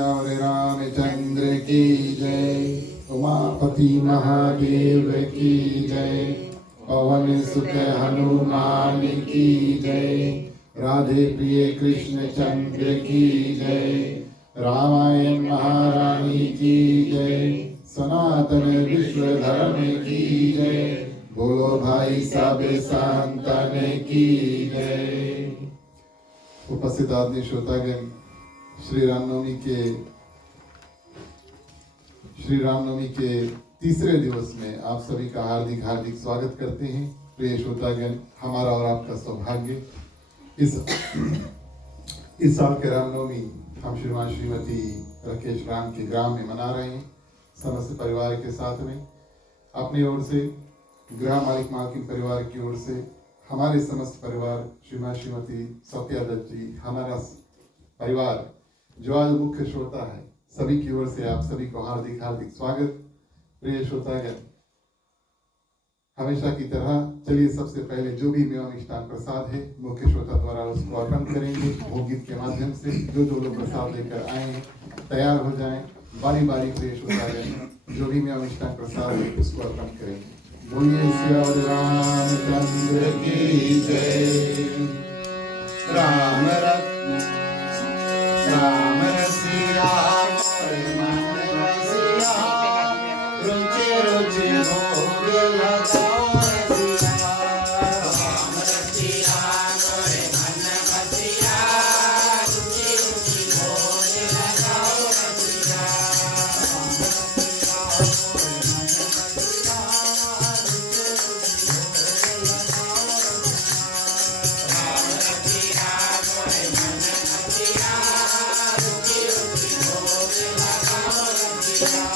श्यावरे रामचंद्र की जय। उमापति महादेव की जय। पवन सुत हनुमान की जय। राधे प्रिय कृष्ण चंद्र की जय। रामायण महारानी की जय। सनातन विश्व धर्म की जय। बोलो भाई सब संतन की जय। उपस्थित आदमी श्रोतागण, श्री रामनवमी के तीसरे दिवस में आप सभी का हार्दिक हार्दिक स्वागत करते हैं। प्रिय श्रोतागण, हमारा और आपका सौभाग्य इस साल के रामनवमी हम श्रीमान श्रीमती राकेश राम के ग्राम में मना रहे हैं, समस्त परिवार के साथ में। अपनी ओर से, गृह मालिक मालकिन परिवार की ओर से, हमारे समस्त परिवार, श्रीमान श्रीमती सौत्या दत्त जी, हमारा परिवार जो आज मुख्य श्रोता है, सभी की ओर से आप सभी को हार्दिक हार्दिक स्वागत। प्रिय श्रोतागण, हमेशा की तरह चलिए सबसे पहले जो भी मेवा मिष्ठान प्रसाद है मुख्य श्रोता द्वारा उसको अर्पण करेंगे। भोग गीत के माध्यम से जो लोग प्रसाद लेकर आए हैं तैयार हो जाएं। बारी बारी प्रिय श्रोतागण जो भी मेवा मिष्ठान प्रसाद है उसको अर्पण करेंगे। बोलिए श्री रामचंद्र की जय। राम रसिया रुचि रुचि भोग लगाओ रसिया। राम रसिया मोरे मन बसिया रुचि रुचि भोग लगाओ रसिया। राम रसिया मोरे मन बसिया रुचि रुचि भोग लगाओ रसिया।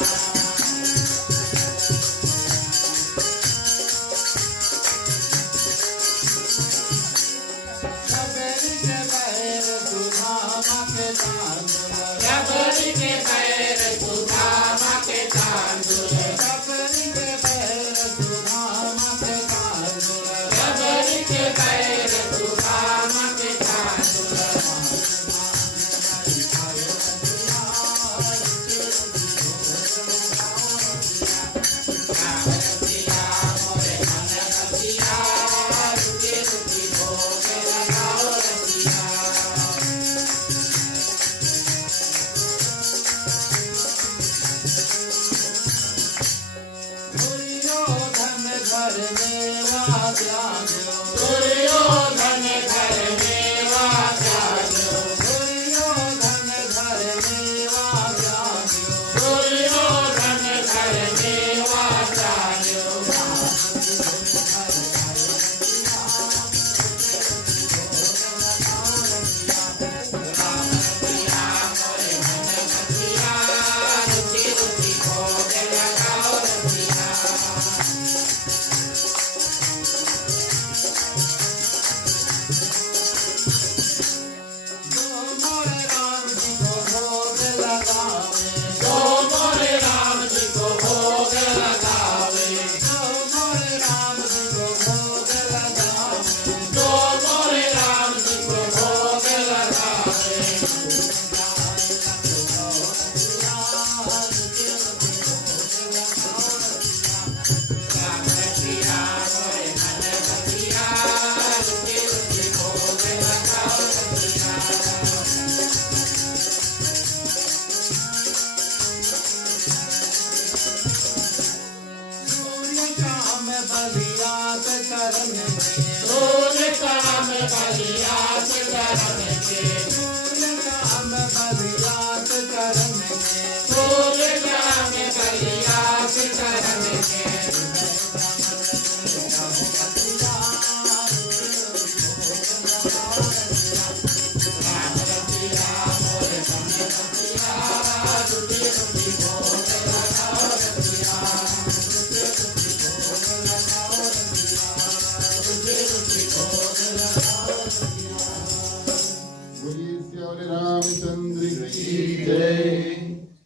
रामचंद्र की जय।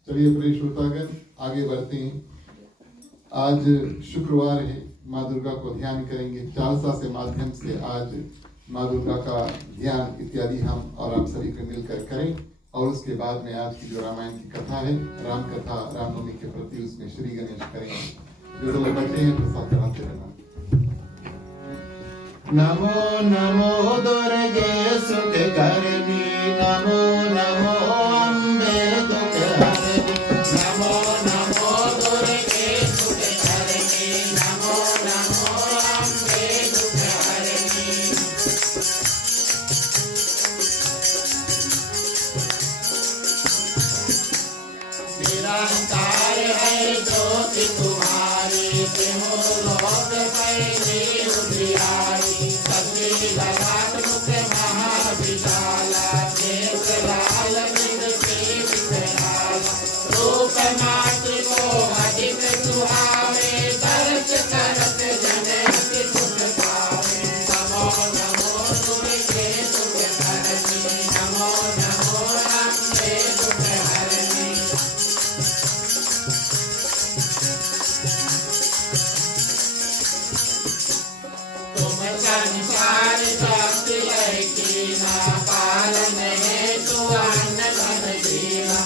चलिए प्रिय श्रोतागण, आगे बढ़ते हैं। आज शुक्रवार है, माँ दुर्गा को ध्यान करेंगे। चालसा से माध्यम से आज माँ दुर्गा का ध्यान इत्यादि हम और आप सभी को मिलकर करें। और उसके बाद में आज की जो रामायण की कथा है, राम कथा, रामनवमी के प्रति उसमें श्री गणेश करेंगे। जो लोग बचे हैं प्रसाद कराते रहना। नमो नमो दुर्गे सुख करनी, नमो नमो अम्बे दुख हरनी, नमो नमो दुर्गे सुख करनी, नमो नमो अम्बे दुख हरनी। निरंकार है ज्योति तुम्हारी, त्रिमूल लोक पैनी उजियारी, सभी जगत मुख महाविशाला, देश लाल बिंदु विकराला, रूप मात्र को अधिक सुहावे, दर्श करत जन अति सुख पावे। नमो नमो दुर्गे सुख करनी, नमो नमो अम्बे दुख हरनी। तुम संसार शक्ति लयकी ना, पालन हेतु अन्न धन दीना,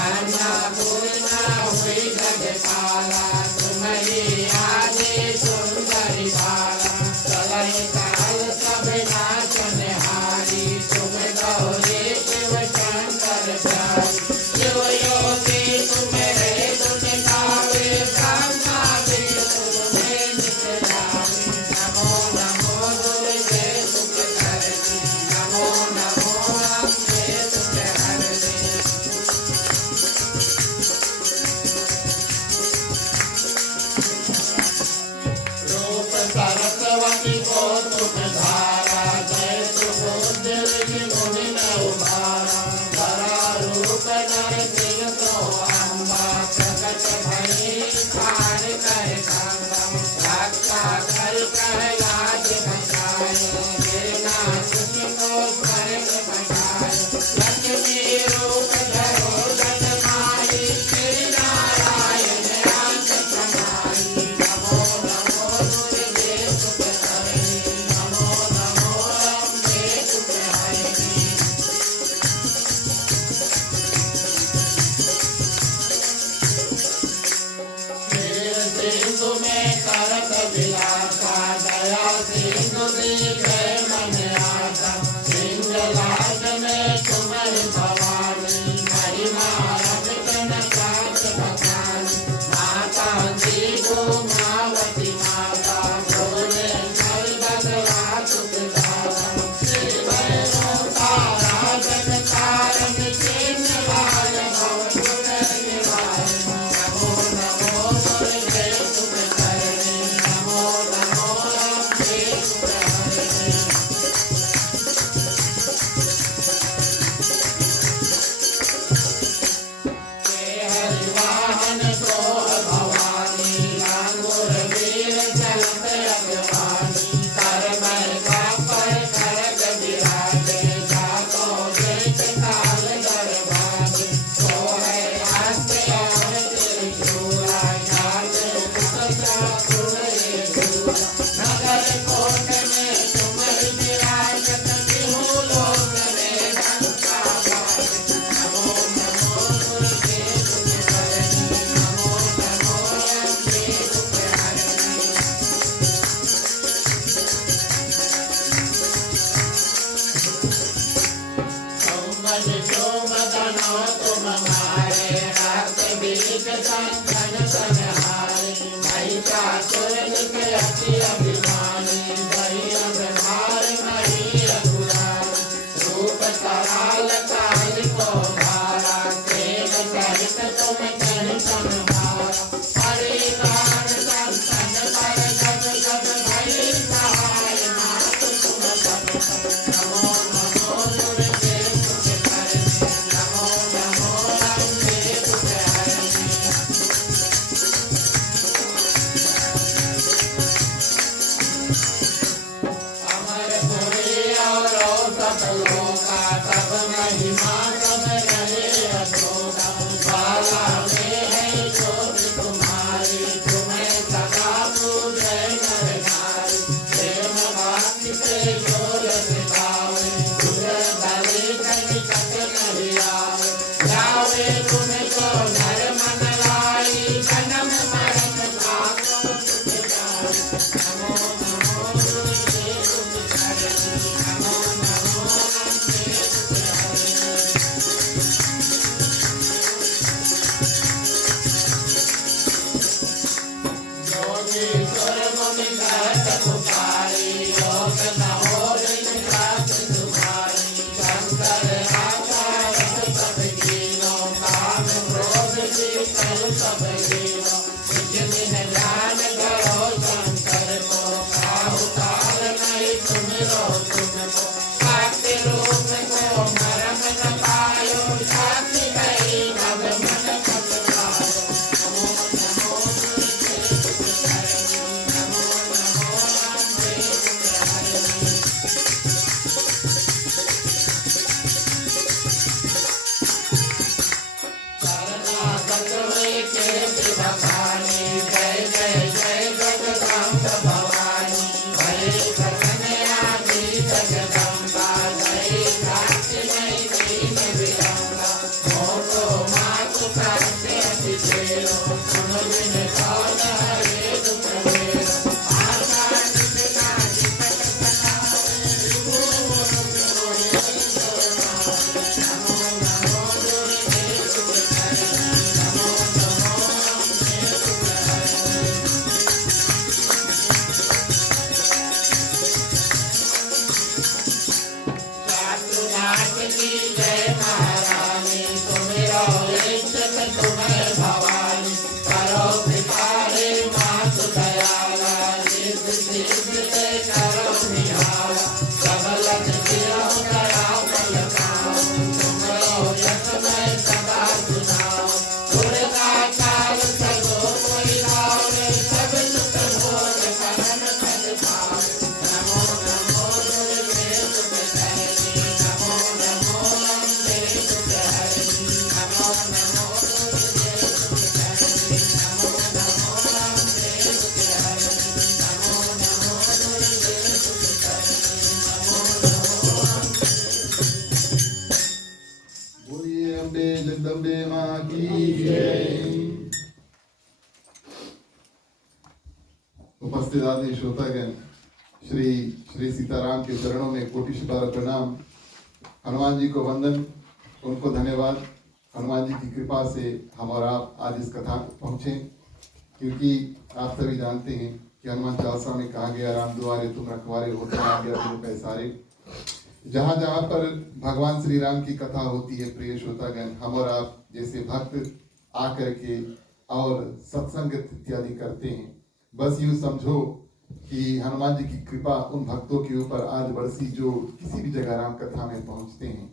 अन्ना पूर्णा हुई जगपाला, तुम्हारी आदि सुंदरी बाला, चलई काल सब नाचन हारी, तुम गौरी शिव शंकर प्यारी, शिव योगी तुम्हारे गुण गावे, ब्रह्मा विष्णु तुम्हें निकलावे। नमो नमो दुर्गे सुख करनी, नमो नमो अम्बे दुख हरनी। रूप सरस्वती को तुम धारा, जय सुबोध ऋषि मुनि न उबारा, धरा रूप नरसिंह को अम्बा, प्रकट भई खान कर गंगा, रक्षा कर कहलाज बचायो, देना सुख को स्वर्ग बचायो, लक्ष्मी रूप धरो जन माई, श्री नारायण अंत समाई। नमो नमो दुर्गे सुख करनी, नमो नमो अम्बे दुख हरनी। क्षीर सिंधु में करत विलासा, दया सिंधु दीखे मन आशा, सिंहलाज में तुम्हारी भवानी, महिमा अमित न साथ बखानी, माता जी भूमावती माता, भुवनेश्वर बसवा सुख दाता, श्री वैष्णव तारा जन तारण, चिन्ह लाल भव गुण निवारण। नमो नमो दुर्गे सुख करनी, नमो नमो अम्बे दुख हरनी। हरिवाहन सोह भवानी, लांगुर वीर चलत अगवानी, करमल कापर खड़ग विराजे, जाको देख काल दरबाजे, सोहे हस्त और त्रिशूला, जात मुख चातुर ये शूला, नगर कोट में तुम्हारी विराजत, तिहु लोक में घंटा बाजत। नमो नमो दुर्गे सुख करनी, नमो नमो अम्बे दुख हरनी। सौमन शोभदनो तुम मारे, रक्त बीज संतन संहारे, मई चातुर लिख अति अभिमानी, दई अभिमार मही रघुराई, रूप कराल काल को भारा, प्रेम सहित तुम चरण संभारा, परिवार संतन पर जब जब भई सहाय, मात तुम सब सब। नमो नमो दुर्गे सुख करनी, नमो नमो अम्बे दुख हरनी। योगी सुर मुनि कहत पुकारी योग न होय निराश तुम्हारी शंकर आचारत सब कीनो काम क्रोध की कल सब लीनो निज दिन ध्यान करो शंकर को काहू काल नहीं सुमिरो तुमको भक्ति रूप को मरम न पायो साथी गई नव मन पछतायो नमो नमो दुर्गे सुखकरणी नमो नमो अम्बे सुखहरणी शरणागत हुए के विभवानी जय जय जय जगदम्ब भवानी भये सतन आदि जगदम्बा जय कांति मई दीन विडम्बा मोटो मातु कांति अति जेरो सुन बिन कौन हरे दुख मेरो आशा नितना जितक सहारे नमो नमो दुर्गे सुखकरणी नमो नमो अम्बे सुखहरणी शास्त्रनाथ की जय महारानी तुमेरो इच्छत तुम्हें भवानी करो कृपा रे मातु दयाला रिद्धि सिद्धि ते करो निहाला सबलत जियो कराओ बल पाओ तुमरो यश मैं सदा सुनाओ दुर्गा काल सगो कोई लावे सब सुख भोग करन फल पावे नमो नमो दुर्गे सुखकरणी नमो नमो अम्बे सुखहरणी नमो नमो दुर्गे सुखकरणी नमो नमो अम्बे सुखहरणी नमो नमो दुर्गे सुखकरणी नमो नमो अम्बे बोलिए अम्बे जगदम्बे माँ की जय। उपस्थित आदि श्रोतागण, श्री श्री सीताराम के चरणों में कोटिशबार प्रणाम। हनुमान जी को वंदन, उनको धन्यवाद। हनुमान जी की कृपा से हम और आप आज इस कथा को पहुँचे, क्योंकि आप सभी जानते हैं कि हनुमान चालीसा में कहा गया, राम दुआरे तुम रखवारे होते आ गया तुम पैसारे। जहाँ जहाँ पर भगवान श्री राम की कथा होती है प्रिय श्रोतागण, हम और आप जैसे भक्त आकर के और सत्संग इत्यादि करते हैं। बस यूँ समझो कि हनुमान जी की कृपा उन भक्तों के ऊपर आज बरसी जो किसी भी जगह राम कथा में पहुँचते हैं।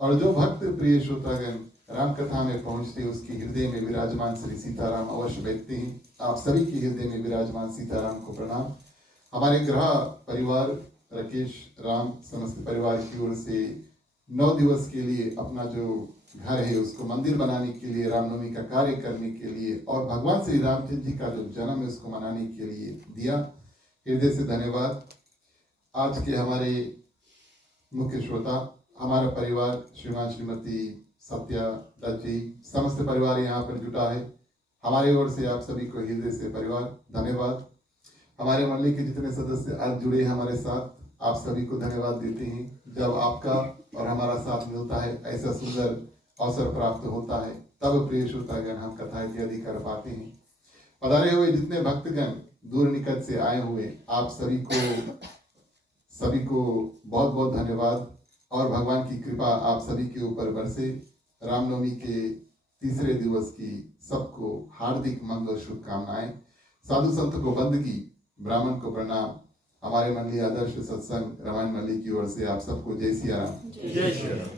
और जो भक्त प्रिय श्रोतागण राम कथा में पहुँचते उसके हृदय में विराजमान श्री सीताराम अवश्य बैठते हैं। आप सभी के हृदय में विराजमान सीताराम को प्रणाम। हमारे गृह परिवार राकेश राम समस्त परिवार की ओर से 9 दिवस के लिए अपना जो घर है उसको मंदिर बनाने के लिए, रामनवमी का कार्य करने के लिए और भगवान श्री रामचंद्र जी का जो जन्म है उसको मनाने के लिए दिया। हृदय से धन्यवाद। आज के हमारे मुख्य श्रोता, हमारा परिवार श्रीमान श्रीमती सत्या दत्त जी, समस्त परिवार यहाँ पर जुटा है। हमारी ओर से आप सभी को हृदय से परिवार धन्यवाद। हमारे मंडली के जितने सदस्य आज जुड़े हैं हमारे साथ, आप सभी को धन्यवाद देते हैं। जब आपका और हमारा साथ मिलता है, ऐसा सुंदर अवसर प्राप्त होता है, तब प्रिय श्रोतागण हम कथा इत्यादि कर पाते हैं। पधारे हुए जितने भक्तगण दूर निकट से आए हुए, आप सभी को बहुत बहुत धन्यवाद और भगवान की कृपा आप सभी के ऊपर बरसे। रामनवमी के तीसरे दिवस की सबको हार्दिक मंगल शुभकामनाएं। साधु संत को बंदगी, ब्राह्मण को प्रणाम। हमारे मंडली आदर्श सत्संग रामायण मंडली की ओर से आप सबको जय सिया राम। जय श्री राम।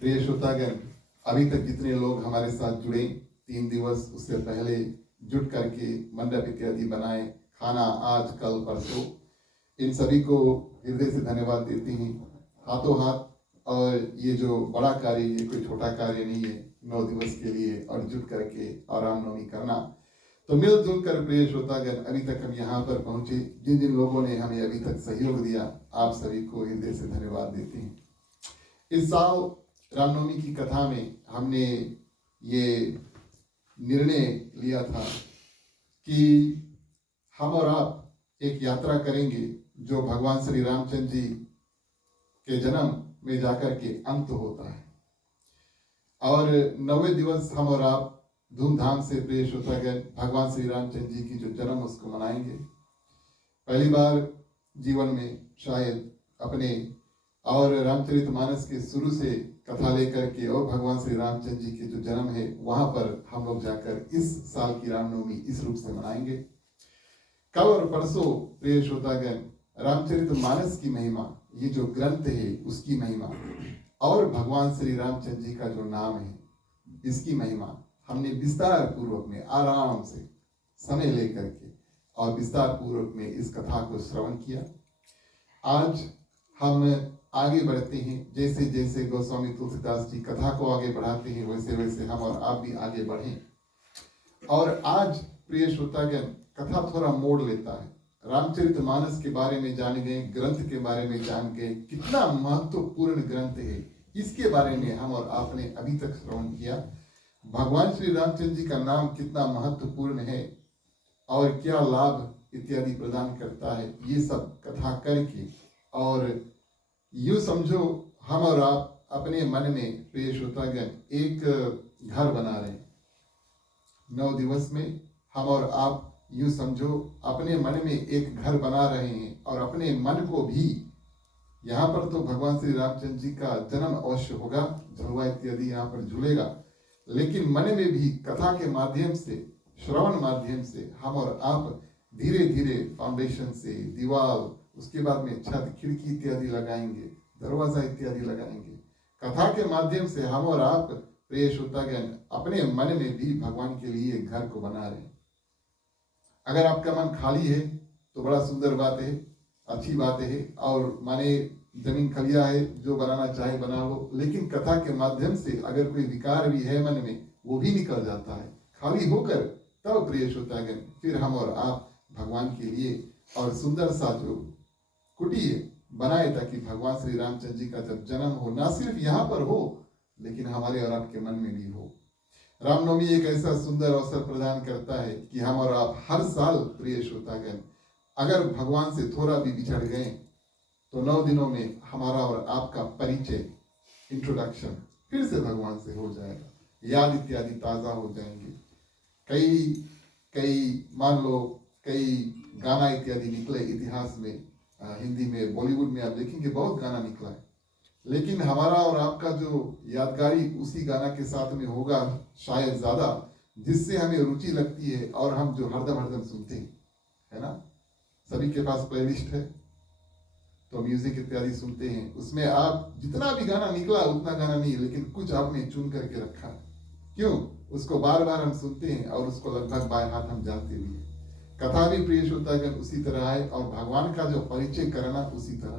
प्रिय श्रोतागण, अभी तक जितने लोग हमारे साथ जुड़े, 3 दिवस उससे पहले जुट करके मंडप इत्यादि बनाए, खाना आज कल परसों, इन सभी को हृदय से धन्यवाद देते हैं। हाथों हाथ, और ये जो बड़ा कार्य, ये कोई छोटा कार्य नहीं है, 9 दिवस के लिए और जुट करके और रामनवमी करना। तो मिलजुल कर प्रिय श्रोतागण, अभी तक हम यहाँ पर पहुँचे, जिन जिन लोगों ने हमें अभी तक सहयोग दिया, आप सभी को हृदय से धन्यवाद देते हैं। इस साल रामनवमी की कथा में हमने ये निर्णय लिया था कि हम और आप एक यात्रा करेंगे जो भगवान श्री रामचंद्र जी के जन्म में जाकर के अंत होता है। और 9वें दिवस हम और आप धूमधाम से प्रिय श्रोतागण भगवान श्री रामचंद्र जी की जो जन्म उसको मनाएंगे। पहली बार जीवन में शायद अपने और रामचरितमानस के शुरू से कथा लेकर के और भगवान श्री रामचंद्र जी के जो जन्म है वहां पर हम लोग जाकर इस साल की रामनवमी इस रूप से मनाएंगे। कल और परसों प्रिय श्रोतागण रामचरितमानस की महिमा, ये जो ग्रंथ है उसकी महिमा और भगवान श्री रामचंद्र जी का जो नाम है इसकी महिमा हमने विस्तार पूर्वक में आराम से समय लेकर के और विस्तार पूर्वक में इस कथा को श्रवण किया। आज हम आगे बढ़ते हैं, जैसे जैसे गोस्वामी तुलसीदास जी कथा को आगे बढ़ाते हैं वैसे वैसे हम और आप भी आगे बढ़ें। और आज प्रिय श्रोतागण कथा थोड़ा मोड़ लेता है। रामचरितमानस के बारे में जान गए, ग्रंथ के बारे में जान गए, कितना महत्वपूर्ण ग्रंथ है इसके बारे में हम और आपने अभी तक श्रवण किया। भगवान श्री रामचंद्र जी का नाम कितना महत्वपूर्ण है और क्या लाभ इत्यादि प्रदान करता है, ये सब कथा करके और यूं समझो हम और आप अपने मन में प्रिय श्रोतागण एक घर बना रहे हैं। 9 दिवस में हम और आप यूं समझो अपने मन में एक घर बना रहे हैं और अपने मन को भी यहाँ पर तो भगवान श्री रामचंद्र जी का जन्म अवश्य होगा, झुलवा इत्यादि यहाँ पर झूलेगा, लेकिन मन में भी कथा के माध्यम से, श्रवण माध्यम से हम और आप धीरे धीरे फाउंडेशन से दीवार, उसके बाद में छत, खिड़की इत्यादि लगाएंगे, दरवाजा इत्यादि लगाएंगे। कथा के माध्यम से हम और आप प्रिय श्रोतागण अपने मन में भी भगवान के लिए घर को बना रहे हैं। अगर आपका मन खाली है तो बड़ा सुंदर बात है, अच्छी बात है, और माने जमीन खलिया है, जो बनाना चाहे बना लो, लेकिन कथा के माध्यम से अगर कोई विकार भी है मन में वो भी निकल जाता है। खाली होकर तब प्रिय श्रोतागण फिर हम और आप भगवान के लिए और सुंदर सा जो कुटी बनाए ताकि भगवान श्री रामचंद्र जी का जब जन्म हो ना सिर्फ यहाँ पर हो लेकिन हमारे और आपके मन में भी हो। रामनवमी एक ऐसा सुंदर अवसर प्रदान करता है कि हम और आप हर साल प्रिय श्रोतागण अगर भगवान से थोड़ा भी बिछड़ गए तो 9 दिनों में हमारा और आपका परिचय, इंट्रोडक्शन फिर से भगवान से हो जाएगा, याद इत्यादि ताजा हो जाएंगे। कई मान लो कई गाना इत्यादि निकले इतिहास में, हिंदी में, बॉलीवुड में आप देखेंगे बहुत गाना निकला है, लेकिन हमारा और आपका जो यादगारी उसी गाना के साथ में होगा शायद ज्यादा, जिससे हमें रुचि लगती है और हम जो हरदम सुनते हैं, है ना। सभी के पास प्लेलिस्ट है तो म्यूजिक इत्यादि सुनते हैं, उसमें आप जितना भी गाना निकला उतना गाना नहीं, लेकिन कुछ आपने चुन करके रखा। क्यों? उसको बार बार हम सुनते हैं और उसको लगभग बाएं हाथ हम जानते भी हैं। कथा भी प्रिय श्रोतागण उसी तरह है और भगवान का जो परिचय करना उसी तरह,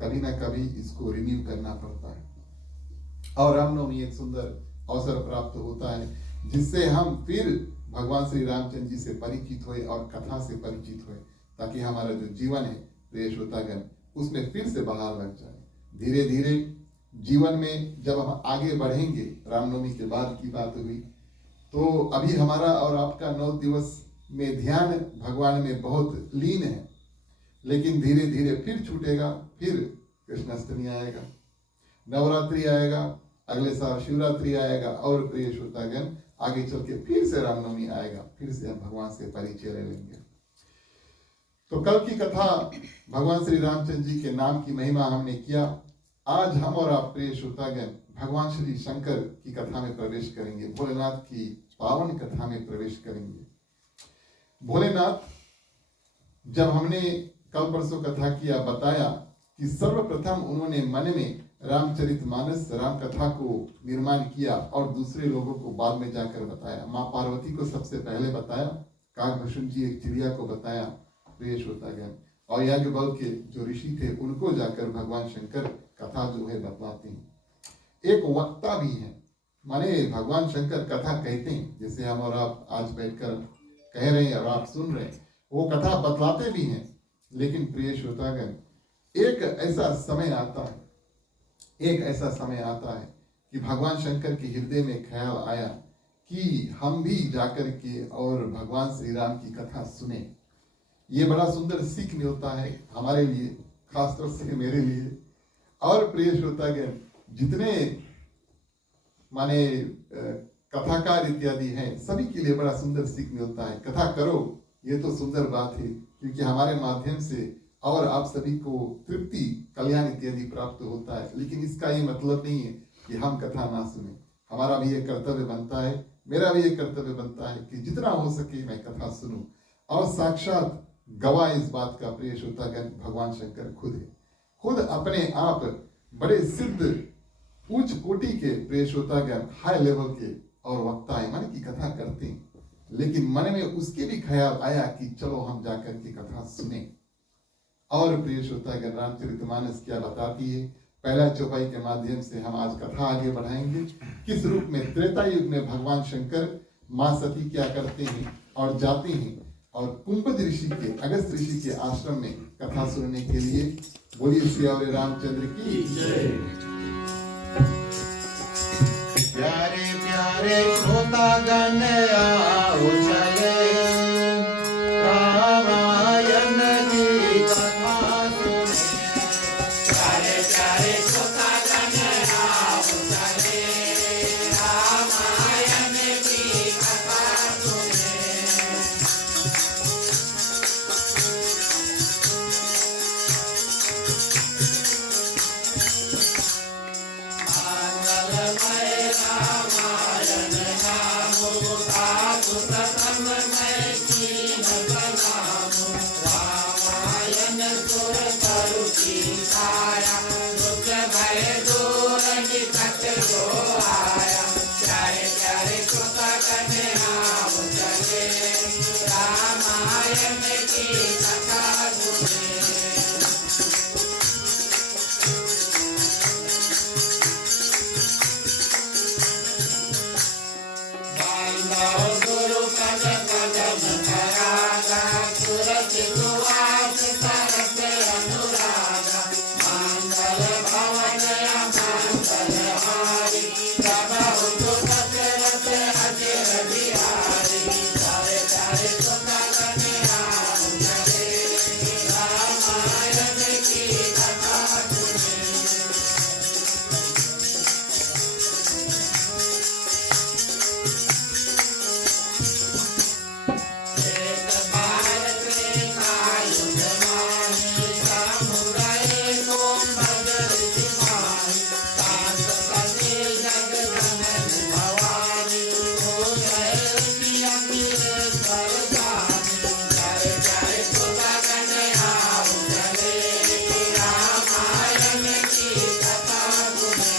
कभी ना कभी इसको रिन्यू करना पड़ता है। और रामनवमी एक सुंदर अवसर प्राप्त होता है जिससे हम फिर भगवान श्री रामचंद्र जी से परिचित हुए और कथा से परिचित हुए, ताकि हमारा जो जीवन है प्रिय श्रोतागण उसमें फिर से बहार लग जाए। धीरे धीरे जीवन में जब हम आगे बढ़ेंगे, रामनवमी के बाद की बात हुई, तो अभी हमारा और आपका 9 दिवस में ध्यान भगवान में बहुत लीन है, लेकिन धीरे धीरे फिर छूटेगा, फिर कृष्णाष्टमी आएगा, नवरात्रि आएगा, अगले साल शिवरात्रि आएगा और प्रिय श्रोतागण आगे चल के फिर से रामनवमी आएगा, फिर से हम भगवान से परिचय ले लेंगे। तो कल की कथा भगवान श्री रामचंद्र जी के नाम की महिमा हमने किया। आज हम और आप प्रिय श्रोतागण भगवान श्री शंकर की कथा में प्रवेश करेंगे, भोलेनाथ की पावन कथा में प्रवेश करेंगे। भोलेनाथ, जब हमने कल परसों कथा किया, बताया कि सर्वप्रथम उन्होंने मन में रामचरितमानस राम कथा को निर्माण किया और दूसरे लोगों को बाद में जाकर बताया। माँ पार्वती को सबसे पहले बताया, काकभूषण जी एक चिड़िया को बताया प्रिय श्रोतागण, और याज्ञवल्क्य के जो ऋषि थे उनको जाकर भगवान शंकर कथा जो है बतलाते हैं। एक वक्ता भी है, माने भगवान शंकर कथा कहते हैं, जैसे हम और आप आज बैठकर कह रहे हैं और आप सुन रहे हैं, वो कथा बतलाते भी हैं। लेकिन प्रिय श्रोतागण एक ऐसा समय आता है कि भगवान शंकर के हृदय में ख्याल आया कि हम भी जाकर के और भगवान श्री राम की कथा सुने। ये बड़ा सुंदर सीख मिलता है हमारे लिए, खासतौर से मेरे लिए। और प्रिय श्रोतागण जितने माने कथाकार इत्यादि हैं, सभी के लिए बड़ा सुंदर सीख मिलता है। कथा करो, ये तो सुंदर बात है, क्योंकि हमारे माध्यम से और आप सभी को तृप्ति, कल्याण इत्यादि प्राप्त होता है। लेकिन इसका ये मतलब नहीं है कि हम कथा ना सुने। हमारा भी एक कर्तव्य बनता है, मेरा भी एक कर्तव्य बनता है कि जितना हो सके मैं कथा सुनूं। और साक्षात गवाह इस बात का प्रिय श्रोतागण भगवान शंकर खुद है। खुद अपने आप बड़े सिद्ध उच्च कोटि के प्रिय श्रोतागण, हाई लेवल के और वक्ता है, मन की कथा करते हैं। लेकिन मन में उसके भी ख्याल आया कि चलो हम जाकर के कथा सुने। और प्रिय श्रोतागण, रामचरितमानस क्या बताती है, पहला चौपाई के माध्यम से हम आज कथा आगे बढ़ाएंगे। किस रूप में त्रेता युग में भगवान शंकर मां सती क्या करते हैं और जाते हैं और कुंभज ऋषि के, अगस्त ऋषि के आश्रम में कथा सुनने के लिए। बोलिए सियावरे रामचंद्र की जय। प्यारे प्यारे श्रोतागण आओ चले, रामायण की कथा सुने। प्यारे प्यारे श्रोतागण आओ चले, रामायण की कथा सुने। मंगलमय रामायण नामो, साधु प्रथम मैं कीन प्रणामो। रामायण सुर तरु की काया, दुख भय दूर निकट को आया। प्यारे प्यारे श्रोतागण आओ चले, रामायण की कथा सुने। गुरु पद कदम धरागा, सुरत सुवास सरस अनुरागा। मंगल भवन मंगल हारी, प्रभु सुख रस अजर बिहारी। प्यारे प्यारे श्रोतागण आओ चले, रामायण की कथा सुने। एक बार त्रेतायुग माही, समुराय कुंभज ऋषि माही। सात सती जग जननी भवानी, उदय की अखिलेश्वर स्वामी। प्यारे प्यारे श्रोतागण आओ चले, रामायण की कथा सुने।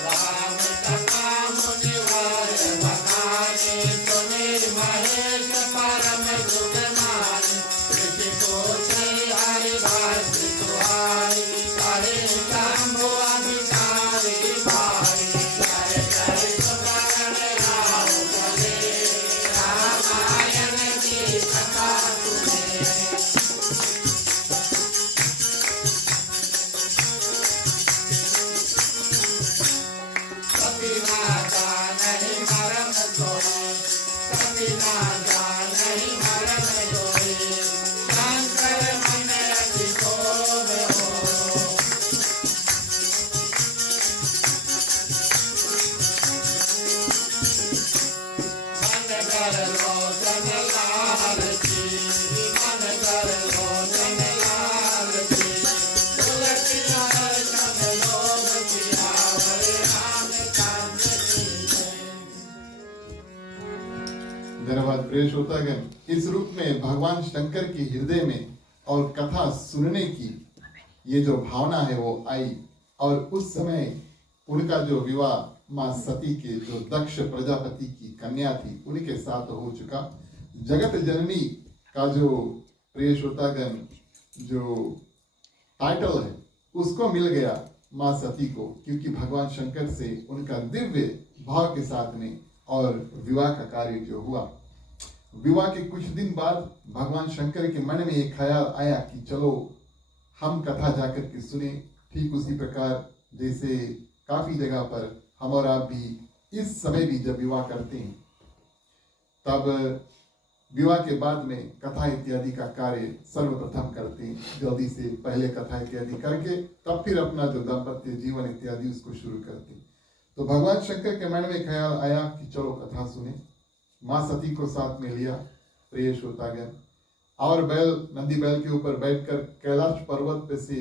राम कथा मुनिवर बखाने, सुने महेश परम सुख मानी। ऋषि पूछे हरिदास तुम्हारी, कहे शंभु अधिकारी भारी। प्यारे प्यारे श्रोतागण आओ चले, रामायण की कथा सुने। सतीना नहीं मरम सोई, सतीना नहीं मरम सोई। शंकर मन अति शोभ हो, मन कर लोचन लाल की, मन कर लोचन लाल की। तुलसी दर्शन लोभ सियावर, रामचंद्र की जय। धन्यवाद प्रिय श्रोतागण। इस रूप में भगवान शंकर के हृदय में और कथा सुनने की ये जो भावना है वो आई। और उस समय उनका जो विवाह मां सती के जो दक्ष प्रजापति की कन्या थी उनके साथ हो चुका। जगत जननी का जो प्रिय श्रोतागण जो टाइटल है उसको मिल गया मां सती को, क्योंकि भगवान शंकर से उनका दिव्य भाव के साथ में और विवाह का कार्य जो हुआ। विवाह के कुछ दिन बाद भगवान शंकर के मन में एक ख्याल आया कि चलो हम कथा जाकर के सुने। ठीक उसी प्रकार जैसे काफी जगह पर हम और आप भी इस समय भी जब विवाह करते हैं तब विवाह के बाद में कथा इत्यादि का कार्य सर्वप्रथम करते हैं, जल्दी से पहले कथा इत्यादि करके तब फिर अपना जो दाम्पत्य जीवन इत्यादि उसको शुरू करते हैं। तो भगवान शंकर के मन में ख्याल आया कि चलो कथा सुने। माँ सती को साथ में लिया प्रिय श्रोतागण, और बैल, नंदी बैल के ऊपर बैठकर कैलाश पर्वत पे से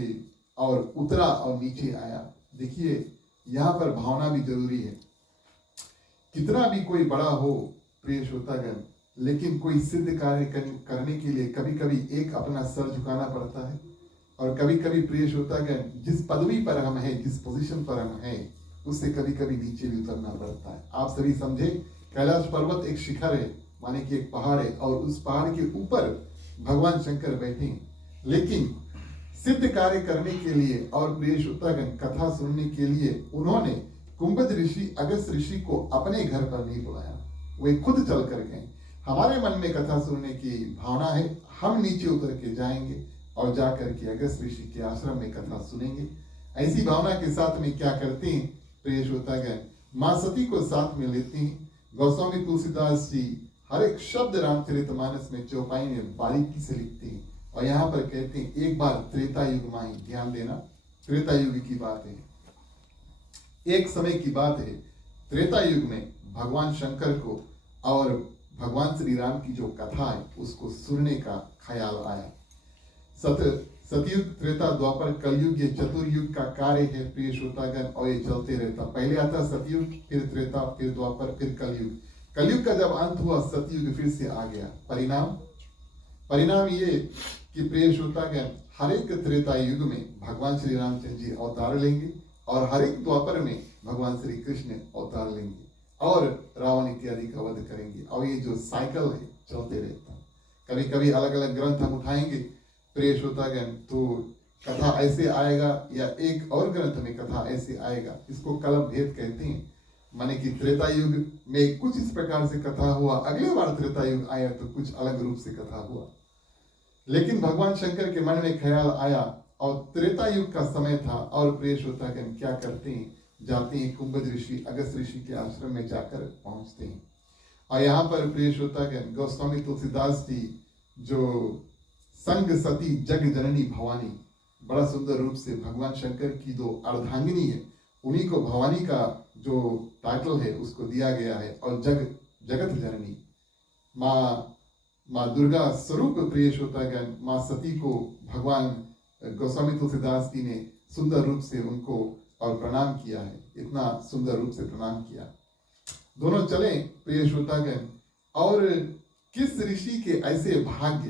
और उतरा और नीचे आया। देखिए यहाँ पर भावना भी जरूरी है। कितना भी कोई बड़ा हो प्रिय श्रोतागण, लेकिन कोई सिद्ध कार्य करने के लिए कभी कभी एक अपना सर झुकाना पड़ता है। और कभी कभी प्रिय श्रोतागण, जिस पदवी पर हम हैं, जिस पोजीशन पर हम हैं, उससे कभी कभी नीचे भी उतरना पड़ता है। आप सभी समझे, कैलाश पर्वत एक शिखर है, माने कि एक पहाड़ है, और उस पहाड़ के ऊपर भगवान शंकर बैठे हैं। लेकिन सिद्ध कार्य करने के लिए और प्रिय श्रोतागण कथा सुनने के लिए उन्होंने कुंभज ऋषि अगस्त ऋषि को अपने घर पर नहीं बुलाया, वे खुद चल कर गए। हमारे मन में कथा सुनने की भावना है, हम नीचे उतर के जाएंगे और जाकर के अगस्त ऋषि के आश्रम में कथा सुनेंगे। ऐसी भावना के साथ में क्या करते हैं प्रिय श्रोतागण, माँ सती को साथ में लेते हैं। गोस्वामी तुलसीदास जी हर एक शब्द रामचरितमानस में चौपाई में बारीकी से लिखते हैं, और यहाँ पर कहते हैं एक बार त्रेता युग माई, ध्यान देना, त्रेता युग की बात है, एक समय की बात है। त्रेता युग में भगवान शंकर को और भगवान श्री राम की जो कथा है उसको सुनने का ख्याल आया। सतयुग, त्रेता, द्वापर, कलयुग, ये चतुर्युग का कार्य है प्रिय श्रोतागण, और ये चलते रहता। पहले आता सतयुग, फिर त्रेता, फिर द्वापर, फिर कलयुग। कलयुग का जब अंत हुआ, सतयुग फिर से आ गया। परिणाम ये कि प्रिय श्रोतागण, हर एक त्रेता युग में भगवान श्री रामचंद्र जी अवतार लेंगे, और हर एक द्वापर में भगवान श्री कृष्ण अवतार लेंगे और रावण इत्यादि का वध करेंगे। और ये जो साइकिल है चलते रहता है। कभी कभी अलग अलग ग्रंथ हम उठाएंगे प्रिय श्रोतागण, तो कथा ऐसे आएगा, या एक और ग्रंथ में कथा ऐसे आएगा। इसको कलम भेद कहते हैं, माने कि त्रेता युग में कुछ इस प्रकार से कथा हुआ, अगले बार त्रेता युग आया तो कुछ अलग रूप से कथा हुआ। लेकिन भगवान शंकर के मन में ख्याल आया, और त्रेता युग का समय था, और प्रिय श्रोतागण क्या करते हैं, जाते हैं कुंभज ऋषि अगस्त ऋषि के आश्रम में जाकर पहुंचते हैं। और यहाँ पर प्रिय श्रोतागण, गोस्वामी तुलसीदास जी जो संग सती जग जननी भवानी, बड़ा सुंदर रूप से भगवान शंकर की दो अर्धांगिनी है, उन्हीं को भवानी का जो टाइटल है उसको दिया गया है। और जगत जननी माँ दुर्गा स्वरूप प्रिय श्रोतागण, माँ सती को भगवान गोस्वामी तुलसीदास जी ने सुंदर रूप से उनको और प्रणाम किया है, इतना सुंदर रूप से प्रणाम किया। दोनों चले प्रिय श्रोतागण, और किस ऋषि के ऐसे भाग्य,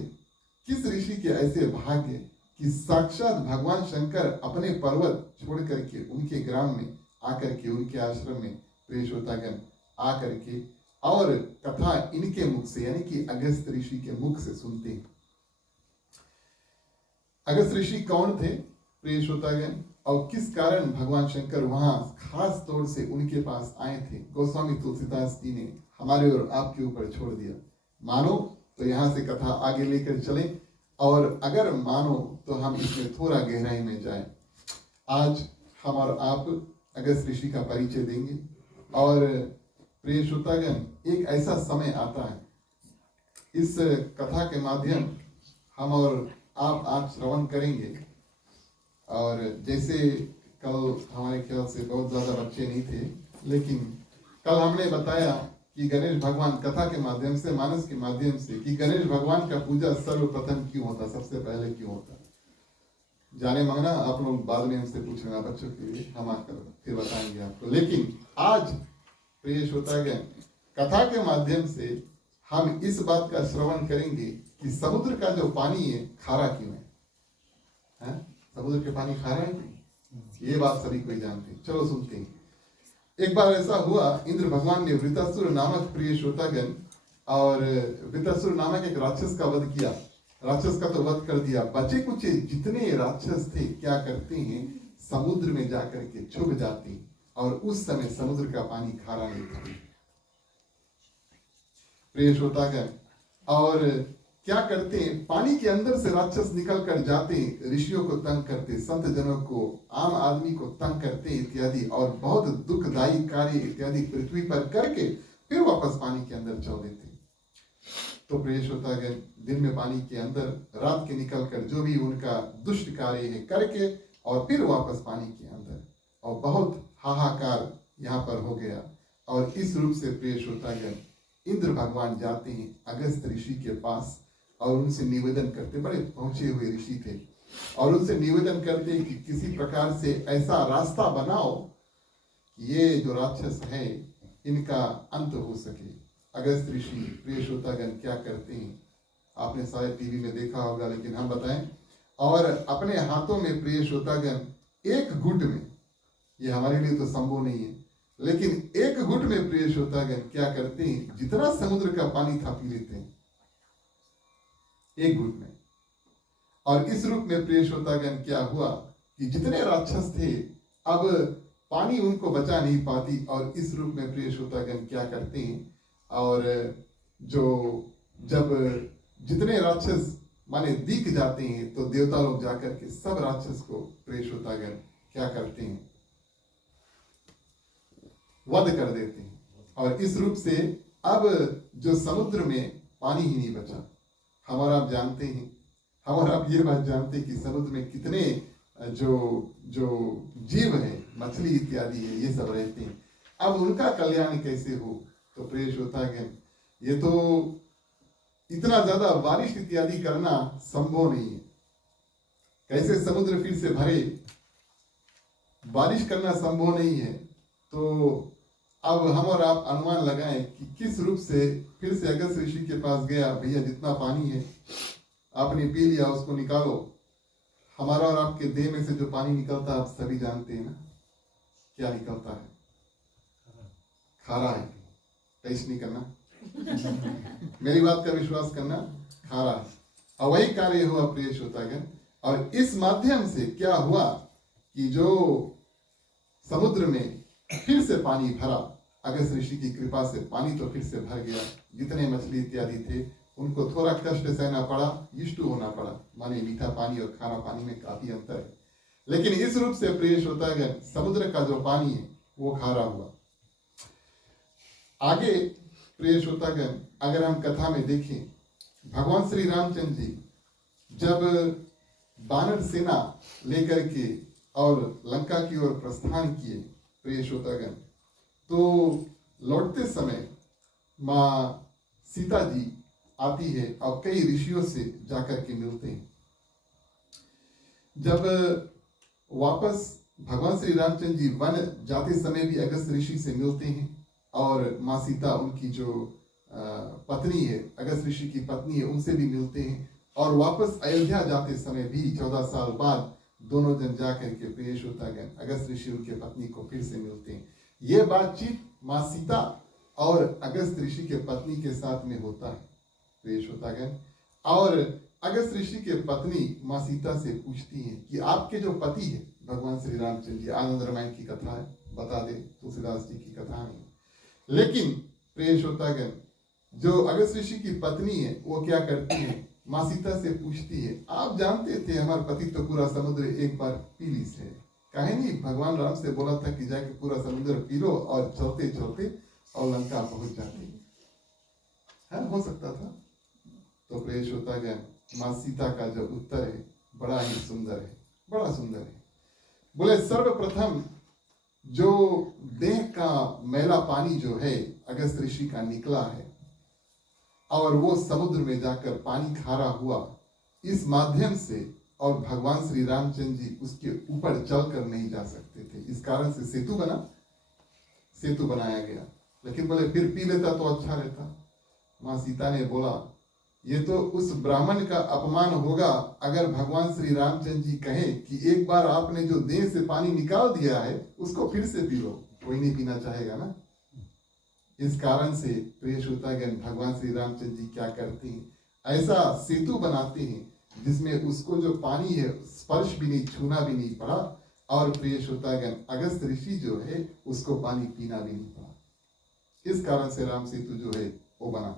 किस ऋषि के ऐसे भाग्य कि साक्षात भगवान शंकर अपने पर्वत छोड़ करके उनके ग्राम में आकर के, उनके आश्रम में प्रिय श्रोतागण आकर के, और कथा इनके मुख से, यानी कि अगस्त ऋषि के मुख से सुनते हैं। अगस्त ऋषि कौन थे प्रिय श्रोतागण, और किस कारण भगवान शंकर वहां खास तौर से उनके पास आए थे, गोस्वामी तुलसीदास जी ने हमारे और आपके ऊपर छोड़ दिया। मानो तो यहाँ से कथा आगे लेकर चले, और अगर मानो तो हम इसमें थोड़ा गहराई में जाएं। आज हम और आप अगस्त ऋषि का परिचय देंगे, और प्रिय श्रोतागण, एक ऐसा समय आता है, इस कथा के माध्यम हम और आप आज श्रवण करेंगे। और जैसे कल हमारे ख्याल से बहुत ज्यादा बच्चे नहीं थे, लेकिन कल हमने बताया कि गणेश भगवान, कथा के माध्यम से, मानस के माध्यम से, कि गणेश भगवान का पूजा सर्वप्रथम क्यों होता, सबसे पहले क्यों होता। जाने मांगना आप लोग बाद में हमसे पूछना, बच्चों के लिए हम आकर फिर बताएंगे आपको। लेकिन आज प्रिय श्रोतागण, कथा के माध्यम से हम इस बात का श्रवण करेंगे कि समुद्र का जो पानी है खारा क्यों है? समुद्र के पानी खारा है, ये बात सभी कोई जानते हैं। चलो सुनते हैं। एक बार ऐसा हुआ, इंद्र भगवान ने वृतासुर नामक प्रिय श्रोतागण, और वृतासुर नामक एक राक्षस का वध किया। राक्षस का तो वध कर दिया, बचे कुछ जितने राक्षस थे क्या करते हैं, समुद्र में जाकर के छुप जाते हैं, और उस समय समुद्र का पानी खारा नहीं था प्रिय श्रोतागण। और क्या करते हैं, पानी के अंदर से राक्षस निकल कर जाते हैं, ऋषियों को तंग करते, संत जनों को, आम आदमी को तंग करते इत्यादि, और बहुत दुखदायी कार्य इत्यादि पृथ्वी पर करके फिर वापस पानी के अंदर चल देते। तो प्रिय श्रोतागण, दिन में पानी के अंदर, रात के निकलकर जो भी उनका दुष्ट कार्य है करके और फिर वापस पानी के अंदर, और बहुत हाहाकार यहाँ पर हो गया। और इस रूप से प्रिय श्रोतागण, इंद्र भगवान जाते हैं अगस्त ऋषि के पास और उनसे निवेदन करते, बड़े पहुंचे हुए ऋषि थे, और उनसे निवेदन करते कि किसी प्रकार से ऐसा रास्ता बनाओ कि ये जो राक्षस है इनका अंत हो सके। अगस्त ऋषि प्रिय श्रोतागण क्या करते हैं, आपने शायद टीवी में देखा होगा, लेकिन हम बताएं, और अपने हाथों में प्रिय श्रोतागण एक घुट में, ये हमारे लिए तो संभव नहीं है, लेकिन एक घुट में प्रिय श्रोतागण क्या करते हैं, जितना समुद्र का पानी था पी लेते हैं एक घुट में। और इस रूप में प्रिय श्रोतागण क्या हुआ कि जितने राक्षस थे अब पानी उनको बचा नहीं पाती, और इस रूप में प्रिय श्रोतागण क्या करते हैं, और जो जब जितने राक्षस माने दिख जाते हैं तो देवता लोग जाकर के सब राक्षस को प्रिय श्रोतागण क्या करते हैं, वध कर देते हैं। और इस रूप से अब जो समुद्र में पानी ही नहीं बचा। हम और आप जानते हैं, हम और आप ये बात जानते हैं कि समुद्र में कितने जो जो जीव है, मछली इत्यादि है, ये सब रहते हैं। अब उनका कल्याण कैसे हो, तो प्रिय श्रोतागण, ये तो इतना ज्यादा बारिश इत्यादि करना संभव नहीं है। कैसे समुद्र फिर से भरे, बारिश करना संभव नहीं है। तो अब हम और आप अनुमान लगाएं कि किस रूप से फिर से अगस्त ऋषि के पास गया, भैया जितना पानी है आपने पी लिया, उसको निकालो। हमारा और आपके देह में से जो पानी निकलता है आप सभी जानते हैं ना, क्या निकलता है? खारा है। टेस्ट नहीं करना मेरी बात का विश्वास करना, खारा है। और वही कार्य हुआ प्रिय श्रोतागण। और इस माध्यम से क्या हुआ कि जो समुद्र में फिर से पानी भरा, अगस्त ऋषि की कृपा से पानी तो फिर से भर गया। जितने मछली इत्यादि थे उनको थोड़ा कष्ट सहना पड़ा, युष्ट होना पड़ा, माने मीठा पानी और खारा पानी में काफी अंतर है। लेकिन इस रूप से प्रिय श्रोतागण, समुद्र का जो पानी है वो खारा हुआ। आगे प्रिय श्रोतागण, अगर हम कथा में देखें, भगवान श्री रामचंद्र जी जब बानर सेना लेकर के और लंका की ओर प्रस्थान किए प्रिय श्रोतागण, तो लौटते समय माँ सीता जी आती है और कई ऋषियों से जाकर के मिलते हैं। जब वापस भगवान श्री रामचंद्र जी वन जाते समय भी अगस्त ऋषि से मिलते हैं, और माँ सीता उनकी जो पत्नी है, अगस्त ऋषि की पत्नी है, उनसे भी मिलते हैं। और वापस अयोध्या जाते समय भी 14 साल बाद दोनों जन जाकर के प्रिय श्रोतागण, अगस्त ऋषि उनके पत्नी को फिर से मिलते हैं। ये बातचीत माँ सीता और अगस्त ऋषि के पत्नी के साथ में होता है प्रिय श्रोतागण। और अगस्त ऋषि के पत्नी माँ सीता से पूछती हैं कि आपके जो पति है भगवान श्री रामचंद्र जी, आनंद रामायण की कथा है, बता दे, तुलसीदास जी की कथा नहीं। लेकिन प्रिय श्रोतागण, जो अगस्त ऋषि की पत्नी है वो क्या करती है, माँ सीता से पूछती है, आप जानते थे हमारे पति तो पूरा समुद्र एक बार पी ली से, काहे नहीं भगवान राम से बोला था कि जाके पूरा समुद्र पी लो और चलते चलते और लंका पहुंच जाते है, हो सकता था। तो प्रिय श्रोतागण, माँ सीता का जो उत्तर है बड़ा ही सुंदर है, बड़ा सुंदर है। बोले सर्वप्रथम जो देह का मैला पानी जो है अगस्त ऋषि का निकला है और वो समुद्र में जाकर पानी खारा हुआ, इस माध्यम से, और भगवान श्री रामचंद्र जी उसके ऊपर चलकर नहीं जा सकते थे, इस कारण से सेतु बना, सेतु बनाया गया। लेकिन बोले फिर पी लेता तो अच्छा रहता। माँ सीता ने बोला, ये तो उस ब्राह्मण का अपमान होगा अगर भगवान श्री रामचंद्र जी कहें कि एक बार आपने जो देह से पानी निकाल दिया है उसको फिर से पी लो, कोई नहीं पीना चाहेगा ना। इस कारण से प्रिय श्रोतागण, भगवान श्री रामचंद्र जी क्या करते हैं, ऐसा सेतु बनाते हैं जिसमें उसको जो पानी है स्पर्श भी नहीं, छूना भी नहीं पड़ा, और प्रिय श्रोतागण अगस्त ऋषि जो है उसको पानी पीना भी नहीं पड़ा। इस कारण से राम सेतु जो है वो बना।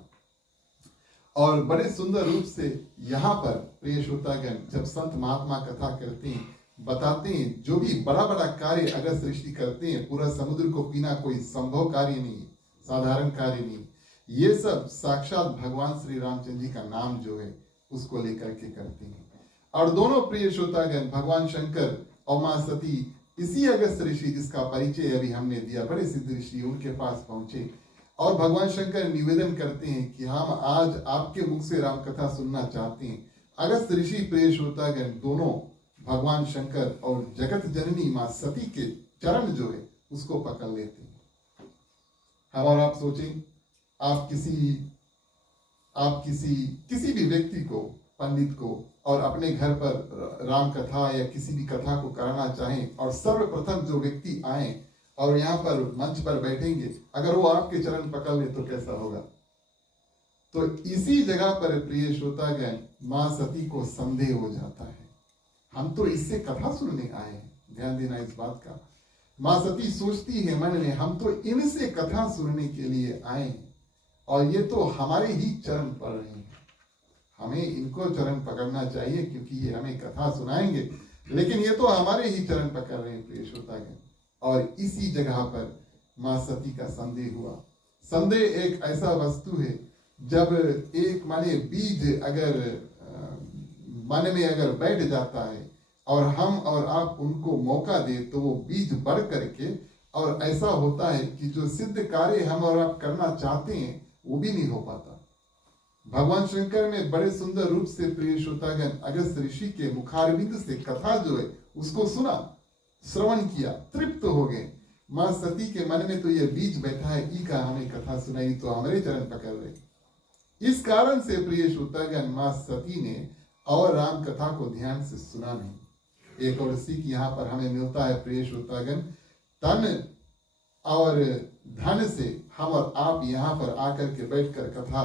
और बड़े सुंदर रूप से यहाँ पर प्रिय श्रोतागण, जब संत महात्मा कथा करते हैं, बताते हैं जो भी बड़ा बड़ा कार्य अगस्त ऋषि करते हैं, पूरा समुद्र को पीना कोई संभव कार्य नहीं, साधारण कार्य नहीं। ये सब साक्षात भगवान श्री रामचंद्र जी का नाम जो है उसको लेकर के करते हैं। और दोनों प्रिय श्रोतागण, भगवान शंकर और मां सती इसी अगस्त ऋषि जिसका परिचय अभी हमने दिया, बड़े सिद्ध ऋषि, उनके पास पहुंचे और भगवान शंकर निवेदन करते हैं कि हम आज आपके मुख से राम कथा सुनना चाहते हैं। अगस्त ऋषि प्रिय श्रोतागण दोनों भगवान शंकर और जगत जननी मां सती के चरण जो है उसको पकड़ लेते हैं। हम और आप सोचें, आप किसी भी व्यक्ति को, पंडित को, और अपने घर पर राम कथा या किसी भी कथा को कराना चाहें और सर्वप्रथम जो व्यक्ति आए और यहाँ पर मंच पर बैठेंगे, अगर वो आपके चरण पकड़ ले तो कैसा होगा? तो इसी जगह पर प्रिय श्रोतागण मां सती को संदेह हो जाता है, हम तो इससे कथा सुनने आए हैं, ध्यान देना इस बात का। मां सती सोचती है मन में, हम तो इनसे कथा सुनने के लिए आए हैं और ये तो हमारे ही चरण पड़ रहे हैं, हमें इनको चरण पकड़ना चाहिए क्योंकि ये हमें कथा सुनाएंगे, लेकिन ये तो हमारे ही चरण पकड़ रहे हैं प्रिय श्रोतागण। और इसी जगह पर मां सती का संदेह हुआ। संदेह एक ऐसा वस्तु है, जब एक माने बीज अगर मन में अगर बैठ जाता है और हम और आप उनको मौका दे तो वो बीज बढ़ करके, और ऐसा होता है कि जो सिद्ध कार्य हम और आप करना चाहते हैं वो भी नहीं हो पाता। भगवान शंकर ने बड़े सुंदर रूप से प्रिय श्रोतागण अगस्त ऋषि के मुखारविंद से कथा जो है उसको सुना, श्रवण किया, तृप्त हो गए। मां सती के मन में तो ये बीज बैठा है, ई का हमें कथा सुनाई तो हमारे चरण पकड़ रहे। इस कारण से प्रिय श्रोतागण मां सती ने और राम कथा को ध्यान से सुना नहीं। एक और सीख यहाँ पर हमें मिलता है प्रिय श्रोतागण, तन और धन से हम और आप यहाँ पर आकर के बैठकर कथा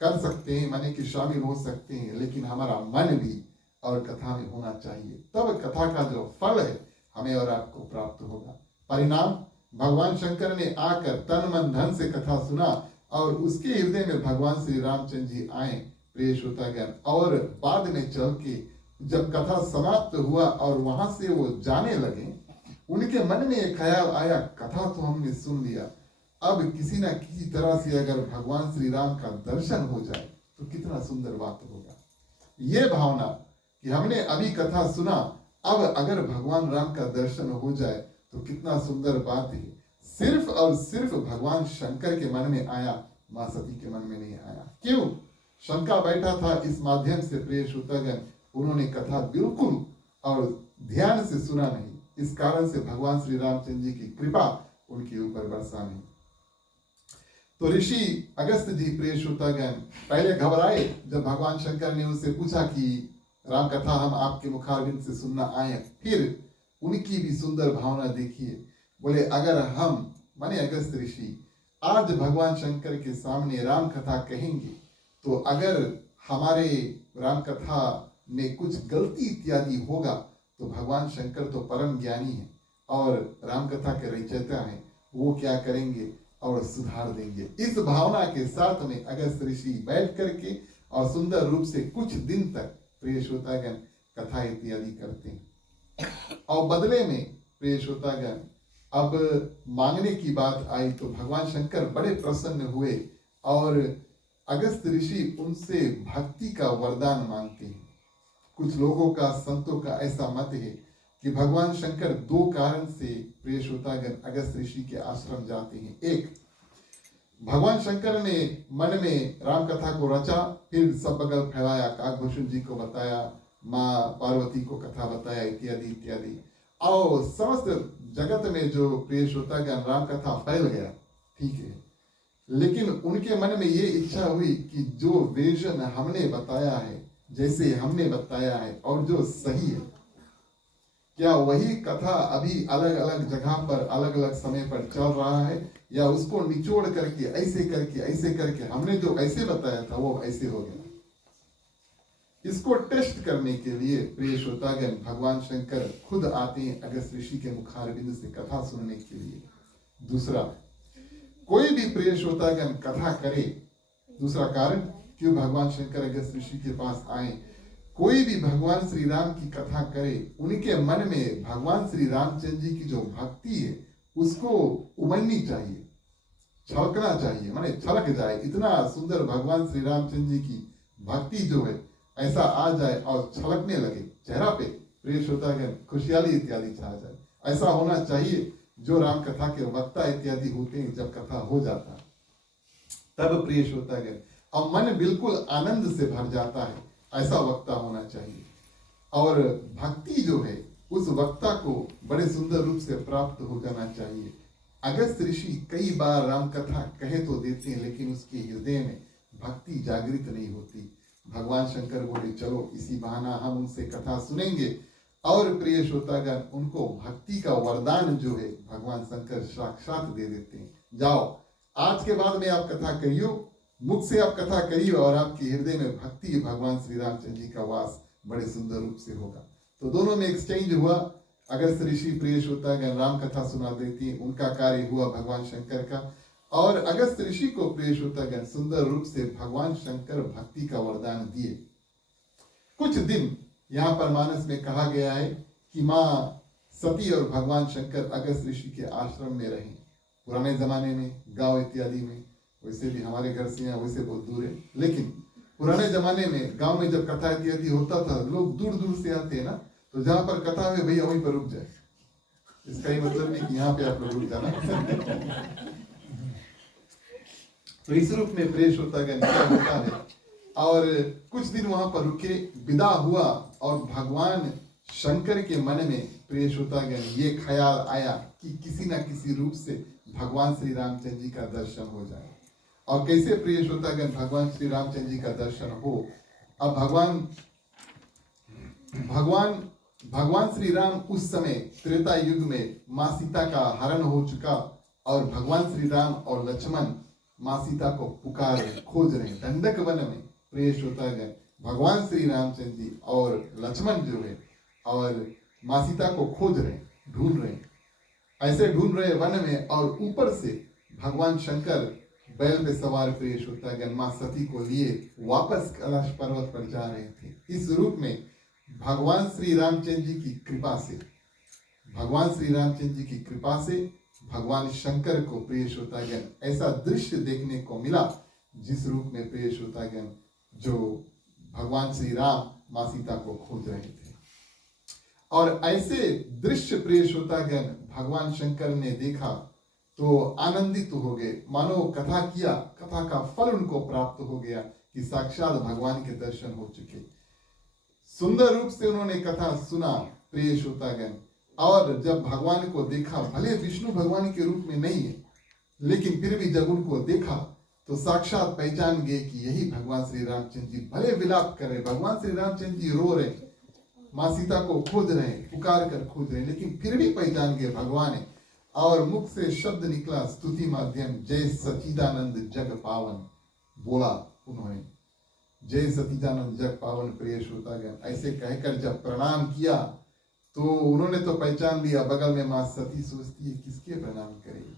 कर सकते हैं, माने कि शामिल हो सकते हैं, लेकिन हमारा मन भी और कथा में होना चाहिए, तब कथा का जो फल है हमें और आपको प्राप्त होगा। परिणाम, भगवान शंकर ने आकर तन मन धन से कथा सुना और उसके हृदय में भगवान श्री रामचंद्र जी आए प्रिय श्रोतागण, और बाद में चल के जब कथा समाप्त हुआ और वहां से वो जाने लगे, उनके मन में एक ख्याल आया, कथा तो हमने सुन लिया, अब किसी ना किसी तरह से अगर भगवान श्री राम का दर्शन हो जाए तो कितना सुंदर बात होगा। ये भावना कि हमने अभी कथा सुना, अब अगर भगवान राम का दर्शन हो जाए तो कितना सुंदर बात है। सिर्फ और सिर्फ भगवान शंकर के मन में आया, मां सती के मन में नहीं आया। क्यों? शंका बैठा था इस माध्यम से प्रिय श्रोतागण, उन्होंने कथा बिल्कुल और ध्यान से सुना नहीं, इस कारण से भगवान श्री रामचंद्र जी की कृपा उनके ऊपर बरसा नहीं। तो ऋषि अगस्त जी प्रिय श्रोतागण पहले घबराए जब भगवान शंकर ने उनसे पूछा कि राम कथा हम आपके मुखारविंद से सुनना आए। फिर उनकी भी सुंदर भावना देखिए, बोले अगर हम माने अगस्त ऋषि आज भगवान शंकर के सामने राम कथा कहेंगे तो अगर हमारे राम कथा में कुछ गलती इत्यादि होगा तो भगवान शंकर तो परम ज्ञानी है और राम कथा के रचयिता हैं, वो क्या करेंगे और सुधार देंगे। इस भावना के साथ में अगस्त ऋषि बैठ करके और सुंदर रूप से कुछ दिन तक प्रिय श्रोतागण कथा इत्यादि करते हैं। और बदले में प्रिय श्रोतागण अब मांगने की बात आई तो भगवान शंकर बड़े प्रसन्न हुए और अगस्त ऋषि उनसे भक्ति का वरदान मांगते हैं। कुछ लोगों का, संतों का ऐसा मत है कि भगवान शंकर दो कारण से प्रिय श्रोतागण अगस्त ऋषि के आश्रम जाते हैं। एक, भगवान शंकर ने मन में राम कथा को रचा, फिर सब बगल फैलाया, काकभूषण जी को बताया, माँ पार्वती को कथा बताया इत्यादि इत्यादि, और समस्त जगत में जो प्रिय श्रोतागण राम कथा फैल गया, ठीक है। लेकिन उनके मन में ये इच्छा हुई कि जो विजन हमने बताया है, जैसे हमने बताया है और जो सही है, क्या वही कथा अभी अलग अलग जगह पर अलग अलग समय पर चल रहा है, या उसको निचोड़ करके ऐसे करके हमने जो ऐसे बताया था वो ऐसे हो गया। इसको टेस्ट करने के लिए प्रिय श्रोतागण भगवान शंकर खुद आते हैं अगस्त ऋषि के मुखारविंद से कथा सुनने के लिए। दूसरा, कोई भी प्रिय श्रोतागण कथा करे, दूसरा कारण क्यों भगवान शंकर अगस्त ऋषि के पास आए, कोई भी भगवान श्री राम की कथा करे, उनके मन में भगवान श्री रामचंद्र जी की जो भक्ति है उसको उमड़नी चाहिए। छलकना चाहिए, माने छलक जाए, इतना सुंदर भगवान श्री रामचंद्र जी की भक्ति जो है ऐसा आ जाए और छलकने लगे चेहरा पे, प्रिय श्रोतागण, खुशहाली इत्यादि छा जाए। ऐसा होना चाहिए जो राम कथा के वक्ता इत्यादि होते हैं। जब कथा हो जाता तब प्रिय श्रोतागण और मन बिल्कुल आनंद से भर जाता है, ऐसा वक्ता होना चाहिए। और भक्ति जो है उस वक्ता को बड़े सुंदर रूप से प्राप्त हो जाना चाहिए। अगस्त ऋषि कई बार राम कथा कहे तो देते हैं, लेकिन उसके हृदय में भक्ति जागृत नहीं होती। भगवान शंकर बोले चलो इसी बहाना हम उनसे कथा सुनेंगे, और प्रिय श्रोतागण उनको भक्ति का वरदान जो है भगवान शंकर साक्षात दे देते हैं। जाओ आज के बाद में आप कथा करियो, मुख से आप कथा करिए और आपके हृदय में भक्ति भगवान श्री रामचंद्र जी का वास बड़े सुंदर रूप से होगा। तो दोनों में एक्सचेंज हुआ। अगस्त ऋषि प्रिय श्रोतागण राम कथा सुना देती है, उनका कार्य हुआ भगवान शंकर का, और अगस्त ऋषि को प्रिय श्रोतागण सुंदर रूप से भगवान शंकर भक्ति का वरदान दिए। कुछ दिन यहाँ पर मानस में कहा गया है कि माँ सती और भगवान शंकर अगस्त ऋषि के आश्रम में रहे। पुराने जमाने में गांव इत्यादि में, वैसे भी हमारे घर से यहाँ वैसे बहुत दूर है, लेकिन पुराने जमाने में गांव में जब कथा इत्यादि होता था लोग दूर दूर से आते हैं ना, तो जहां पर कथा हुई भैया वहीं पर रुक जाए। इसका ही मतलब नहीं कि यहाँ पे आप लोग रुक जाना। तो इस रूप में प्रेष होता है। और कुछ दिन वहां पर रुके, विदा हुआ, और भगवान शंकर के मन में प्रेष होता ये ख्याल आया कि किसी ना किसी रूप से भगवान श्री रामचंद्र जी का दर्शन हो जाए। और कैसे प्रिय श्रोतागण भगवान श्री रामचंद्र जी का दर्शन हो। अब भगवान श्री राम उस समय त्रेता युग में माँ सीता का हरण हो चुका, और भगवान श्री राम और लक्ष्मण माँ सीता को पुकार खोज रहे दंडक वन में। प्रिय श्रोतागण भगवान श्री रामचंद्र जी और लक्ष्मण जो है और माँ सीता को खोज रहे, ढूंढ रहे, ऐसे ढूंढ रहे वन में, और ऊपर से भगवान शंकर बैल पे सवार प्रिय श्रोतागण माँ सती को लिए वापस कैलाश पर्वत पर जा रहे थे। इस रूप में भगवान श्री रामचंद्र जी की कृपा से, भगवान श्री रामचंद्र जी की कृपा से भगवान शंकर को प्रिय श्रोतागण ऐसा दृश्य देखने को मिला, जिस रूप में प्रिय श्रोतागण जो भगवान श्री राम माँ सीता को खोज रहे थे। और ऐसे दृश्य प्रिय श्रोतागण भगवान शंकर ने देखा तो आनंदित हो गए, मानो कथा किया, कथा का फल उनको प्राप्त हो गया कि साक्षात भगवान के दर्शन हो चुके। सुंदर रूप से उन्होंने कथा सुना प्रिय श्रोतागण, और जब भगवान को देखा, भले विष्णु भगवान के रूप में नहीं है, लेकिन फिर भी जब उनको देखा तो साक्षात पहचान गए कि यही भगवान श्री रामचंद्र जी। भले विलाप कर रहे, भगवान श्री रामचंद्र जी रो रहे, माँ सीता को खोज रहे, पुकार कर खोज रहे, लेकिन फिर भी पहचान गए भगवान है। और मुख से शब्द निकला स्तुति माध्यम, जय सचिदानंद जग पावन, बोला उन्होंने जय सचिदानंद जग पावन। प्रिय श्रोतागण ऐसे कहकर जब प्रणाम किया तो उन्होंने तो पहचान लिया, बगल में माँ सती सोचती है किसके प्रणाम करेगी,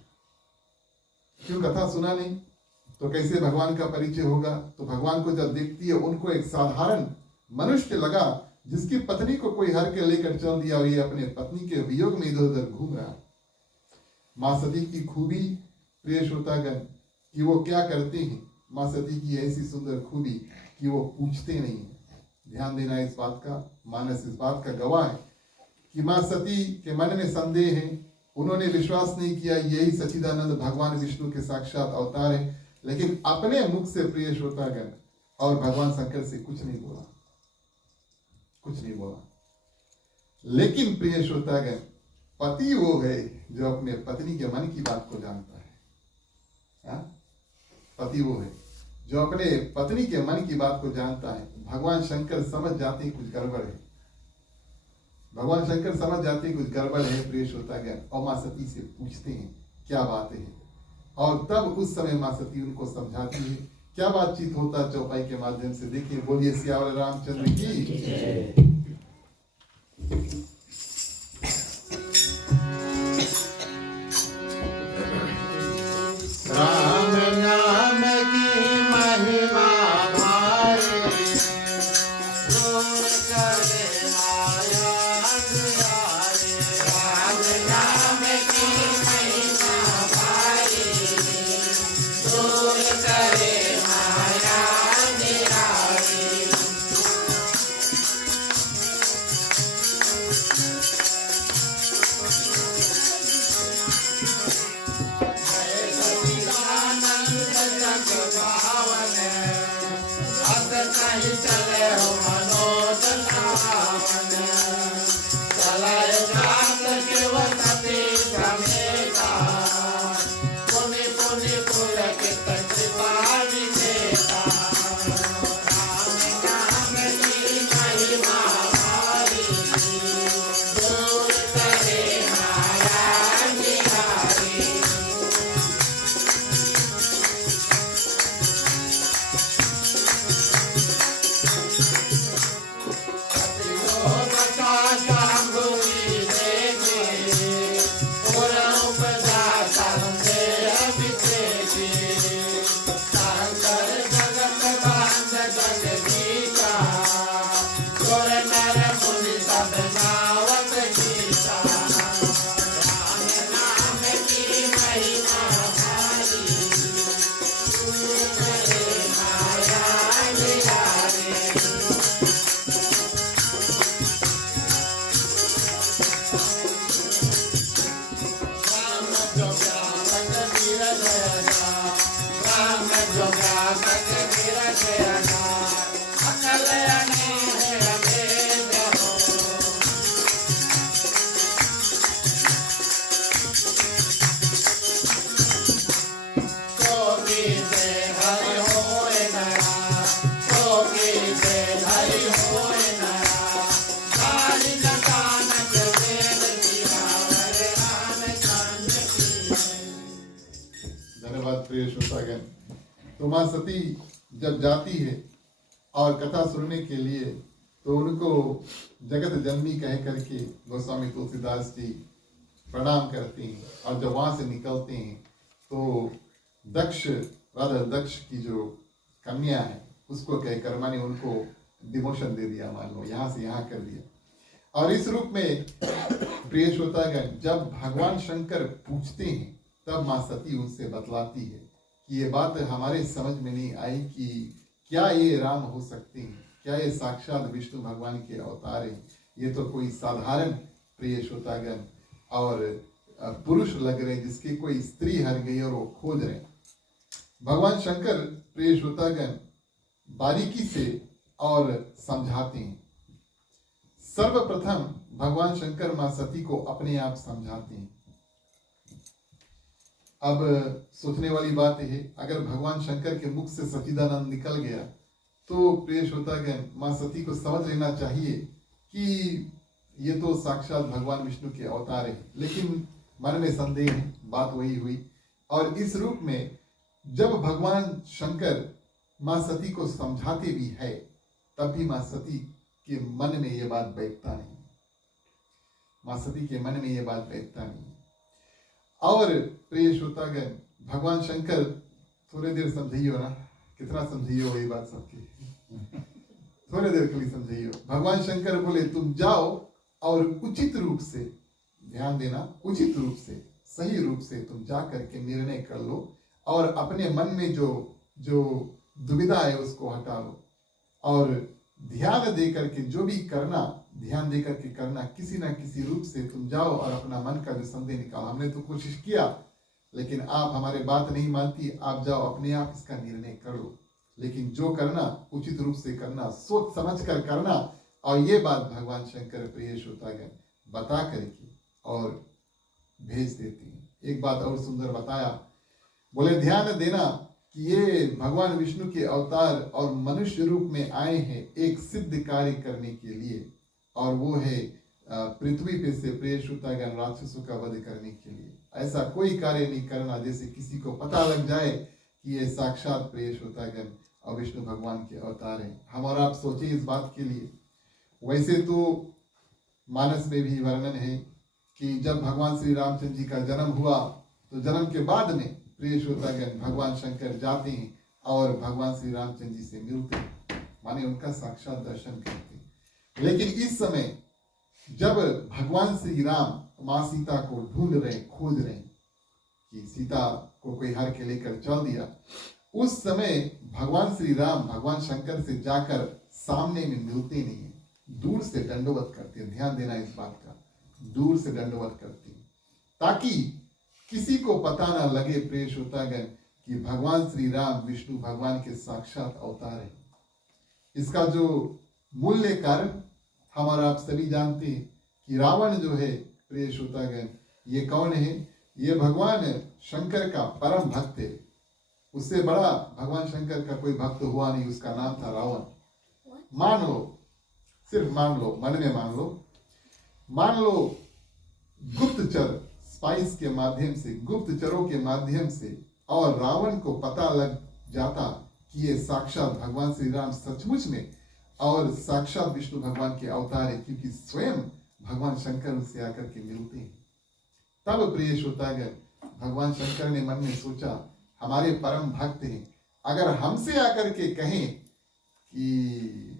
क्यों कथा सुना नहीं तो कैसे भगवान का परिचय होगा। तो भगवान को जब देखती है, उनको एक साधारण मनुष्य लगा जिसकी पत्नी को कोई हर के लेकर चल दिया और ये अपने पत्नी के वियोग में इधर उधर घूम रहा। माँ सती की खूबी प्रिय श्रोतागण कि वो क्या करते हैं, माँ सती की ऐसी सुंदर खूबी कि वो पूछते नहीं है। ध्यान देना इस बात का, मानस इस बात का गवाह है कि माँ सती के मन में संदेह है, उन्होंने विश्वास नहीं किया यही सच्चिदानंद भगवान विष्णु के साक्षात अवतार है, लेकिन अपने मुख से प्रिय श्रोतागण और भगवान शंकर से कुछ नहीं बोला, कुछ नहीं बोला। लेकिन प्रिय श्रोतागण पति वो है जो अपने पत्नी के मन की बात को जानता है। हा? पति वो है जो अपने पत्नी के मन की बात को जानता है। भगवान शंकर समझ जाते हैं कुछ गड़बड़ है, भगवान शंकर समझ जाते हैं कुछ गड़बड़ है प्रिय श्रोतागण, और माँ सती से पूछते हैं क्या बात है। और तब उस समय माँ सती उनको समझाती है। क्या बातचीत होता चौपाई के माध्यम से, देखिए, बोलिए सियावर रामचंद्र की। राम नाम की महिमा भारी, दूर करे माया दुलारी। राम नाम की महिमा भारी, नाही चले हो मनोज नावन चलाए घात केव सती समेता पुनि पुनि पुलकित कृपा विजेता राम नाम की महिमा भारी दूर करे माया निहारी धन्यवाद प्रिय श्रोतागण। तो माँ सती जब जाती है और कथा सुनने के लिए तो उनको जगत जननी कह करके गोस्वामी तुलसीदास जी प्रणाम करते हैं और जब वहां से निकलते हैं तो दक्ष राजा दक्ष की जो कन्या है उसको कहकर माने उनको डिमोशन दे दिया, मान लो यहाँ से यहाँ कर दिया। और इस रूप में प्रिय श्रोतागण जब भगवान शंकर पूछते हैं तब माँ सती उनसे बतलाती है कि ये बात हमारे समझ में नहीं आई कि क्या ये राम हो सकते हैं, क्या ये साक्षात विष्णु भगवान के अवतार हैं, ये तो कोई साधारण प्रिय श्रोतागण और पुरुष लग रहे जिसकी कोई स्त्री हर गई और वो खोज रहे। भगवान शंकर प्रिय श्रोतागण बारीकी से और समझाते हैं। सर्वप्रथम भगवान शंकर माँ सती को अपने आप समझाते हैं। अब सोचने वाली बात है, अगर भगवान शंकर के मुख से सच्चिदानंद निकल गया तो प्रिय श्रोतागण माँ सती को समझ लेना चाहिए कि ये तो साक्षात भगवान विष्णु के अवतार है। लेकिन मन में संदेह है, बात वही हुई। और इस रूप में जब भगवान शंकर माँ सती को समझाते भी है तब भी माँ सती के मन में ये बात बैठता नहीं, माँ सती के मन में ये बात बैठता नहीं। और प्रिय श्रोतागण भगवान शंकर थोड़ी देर समझियो ना, कितना समझियो वही बात सबकी थोड़ी देर के लिए समझियो। भगवान शंकर बोले तुम जाओ और उचित रूप से, ध्यान देना, उचित रूप से सही रूप से तुम जा करके निर्णय कर लो और अपने मन में जो जो दुविधा है उसको हटा लो और ध्यान दे करके जो भी करना ध्यान दे करके करना, किसी ना किसी रूप से तुम जाओ और अपना मन का जो संदेह निकालो। हमने तो कोशिश किया लेकिन आप हमारे बात नहीं मानती, आप जाओ अपने आप इसका निर्णय कर लो, लेकिन जो करना उचित रूप से करना, सोच समझ कर करना। और ये बात भगवान शंकर प्रिय श्रोतागण बता करके और भेज देती हैं। एक बात और सुंदर बताया, बोले ध्यान देना कि ये भगवान विष्णु के अवतार और मनुष्य रूप में आए हैं एक सिद्ध कार्य करने के लिए, और वो है पृथ्वी पे से प्रिय श्रोतागण राक्षसों का वध करने के लिए। ऐसा कोई कार्य नहीं करना जैसे किसी को पता लग जाए कि ये साक्षात प्रिय श्रोतागण और विष्णु भगवान के अवतार हैं। हम और आप सोचे इस बात के लिए। वैसे तो मानस में भी वर्णन है कि जब भगवान श्री रामचंद्र जी का जन्म हुआ तो जन्म के बाद में प्रिय श्रोतागण भगवान शंकर जाते हैं और भगवान श्री रामचंद्र जी से मिलते हैं, माने उनका साक्षात दर्शन करते हैं। लेकिन इस समय जब भगवान श्री राम माँ सीता को ढूंढ रहे, खोज रहे कि सीता को कोई हर के लेकर चल दिया, उस समय भगवान श्री राम भगवान शंकर से जाकर सामने में मिलते नहीं है, दूर से दंडवत करते हैं। ध्यान देना इस बात का, दूर से दंडवत करते हैं ताकि किसी को पता ना लगे प्रिय श्रोतागण कि भगवान श्री राम विष्णु भगवान के साक्षात अवतार है। इसका जो मूल्य कारण हम और आप सभी जानते हैं कि रावण जो है प्रिय श्रोतागण, ये कौन है? ये भगवान शंकर का परम भक्त है। उससे बड़ा भगवान शंकर का कोई भक्त हुआ नहीं, उसका नाम था रावण। मान लो, सिर्फ मान लो, मन में मान लो गुप्तचर स्पाइस के माध्यम से, गुप्तचरों के माध्यम से, और रावण को पता लग जाता कि ये साक्षात भगवान श्री राम सचमुच में और साक्षात विष्णु भगवान के अवतार है, क्योंकि स्वयं भगवान शंकर उससे आकर के मिलते हैं। तब प्रिय श्रोतागण, भगवान शंकर ने मन में सोचा, हमारे परम भक्त हैं, अगर हमसे आकर के कहें कि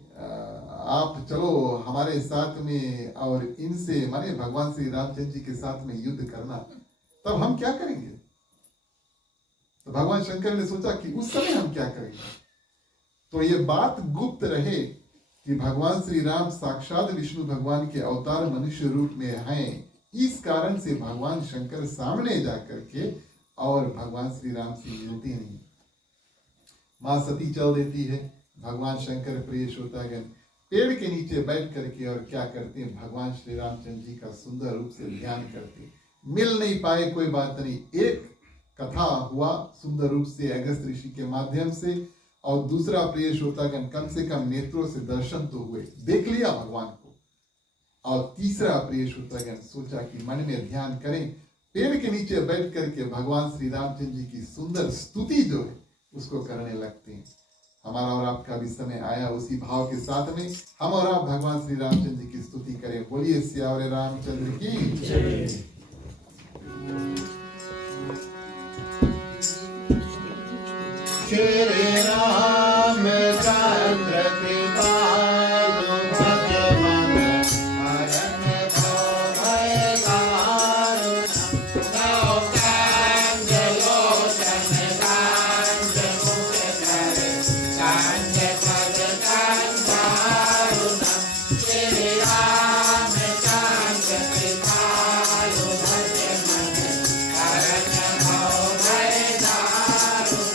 आप चलो हमारे साथ में और इनसे, माने भगवान श्री रामचंद्र जी के साथ में युद्ध करना, तब हम क्या करेंगे? तो भगवान शंकर ने सोचा कि उस समय हम क्या करेंगे। तो ये बात गुप्त रहे कि भगवान श्री राम साक्षात विष्णु भगवान के अवतार मनुष्य रूप में हैं। इस कारण से भगवान शंकर सामने जाकर के और भगवान श्री राम से मिलते नहीं। मां सती चल देती है। भगवान शंकर प्रिय श्रोतागण पेड़ के नीचे बैठ करके और क्या करते हैं? भगवान श्री रामचंद्र जी का सुंदर रूप से ध्यान करते। मिल नहीं पाए, कोई बात नहीं, एक कथा हुआ सुंदर रूप से अगस्त ऋषि के माध्यम से, और दूसरा प्रिय श्रोतागण कम से कम नेत्रों से दर्शन तो हुए, देख लिया भगवान को। और तीसरा प्रिय श्रोतागण सोचा कि मन में ध्यान करें, पेड़ के नीचे बैठ करके भगवान श्री रामचंद्र जी की सुंदर स्तुति जो है उसको करने लगते हैं। हमारा और आपका भी समय आया, उसी भाव के साथ में हम और आप भगवान श्री रामचंद्र जी की स्तुति करें। बोलिए सियावर रामचंद्र की जय। श्री रामचंद्र कृपालु भगवान हरन भव भय दारुण नौ कांज लोचन कांज मुख कर कांज पद कांजारुण श्री रामचंद्र कृपालु भगवान हरन भव भय दारुण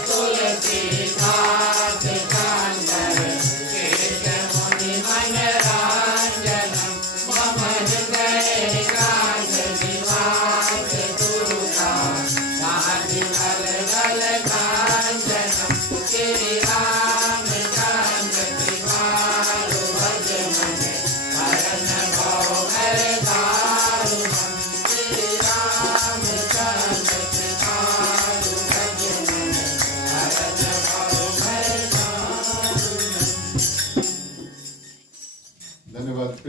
तुलसी घाट कांदर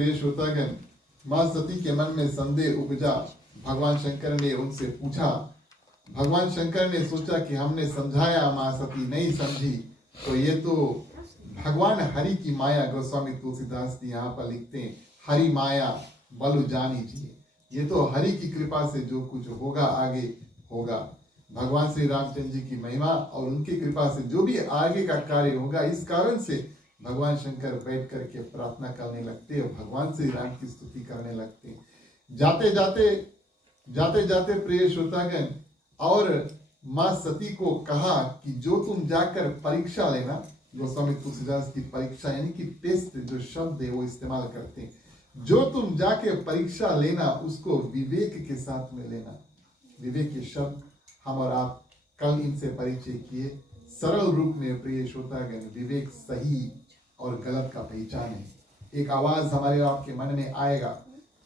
प्रिय श्रोतागण, मां सती के मन में संदेह उपजा। भगवान शंकर ने उनसे पूछा। भगवान शंकर ने सोचा कि हमने समझाया, मां सती नहीं समझी, तो ये तो भगवान हरि की माया। गोस्वामी तुलसीदास जी यहाँ पर लिखते हैं, हरि माया बलु जानीजिए। ये तो हरि की कृपा से जो कुछ होगा आगे होगा। भगवान श्री रामचंद्र जी की महिमा और उनकी कृपा से जो भी आगे का कार्य होगा, इस कारण से भगवान शंकर बैठ करके प्रार्थना करने लगते हैं और भगवान श्री राम की स्तुति करने लगते हैं। जाते जाते प्रिय श्रोतागण, और मां सती को कहा कि जो तुम जाकर परीक्षा लेना। गोस्वामी तुलसीदास की परीक्षा यानी कि टेस्ट, जो शब्द है वो इस्तेमाल करते हैं। जो तुम जाके परीक्षा लेना उसको विवेक के साथ में लेना। विवेक के शब्द हम और आप कल इनसे परिचय किए। सरल रूप में प्रिय श्रोतागण, विवेक सही और गलत का पहचान है। एक आवाज हमारे आपके मन में आएगा,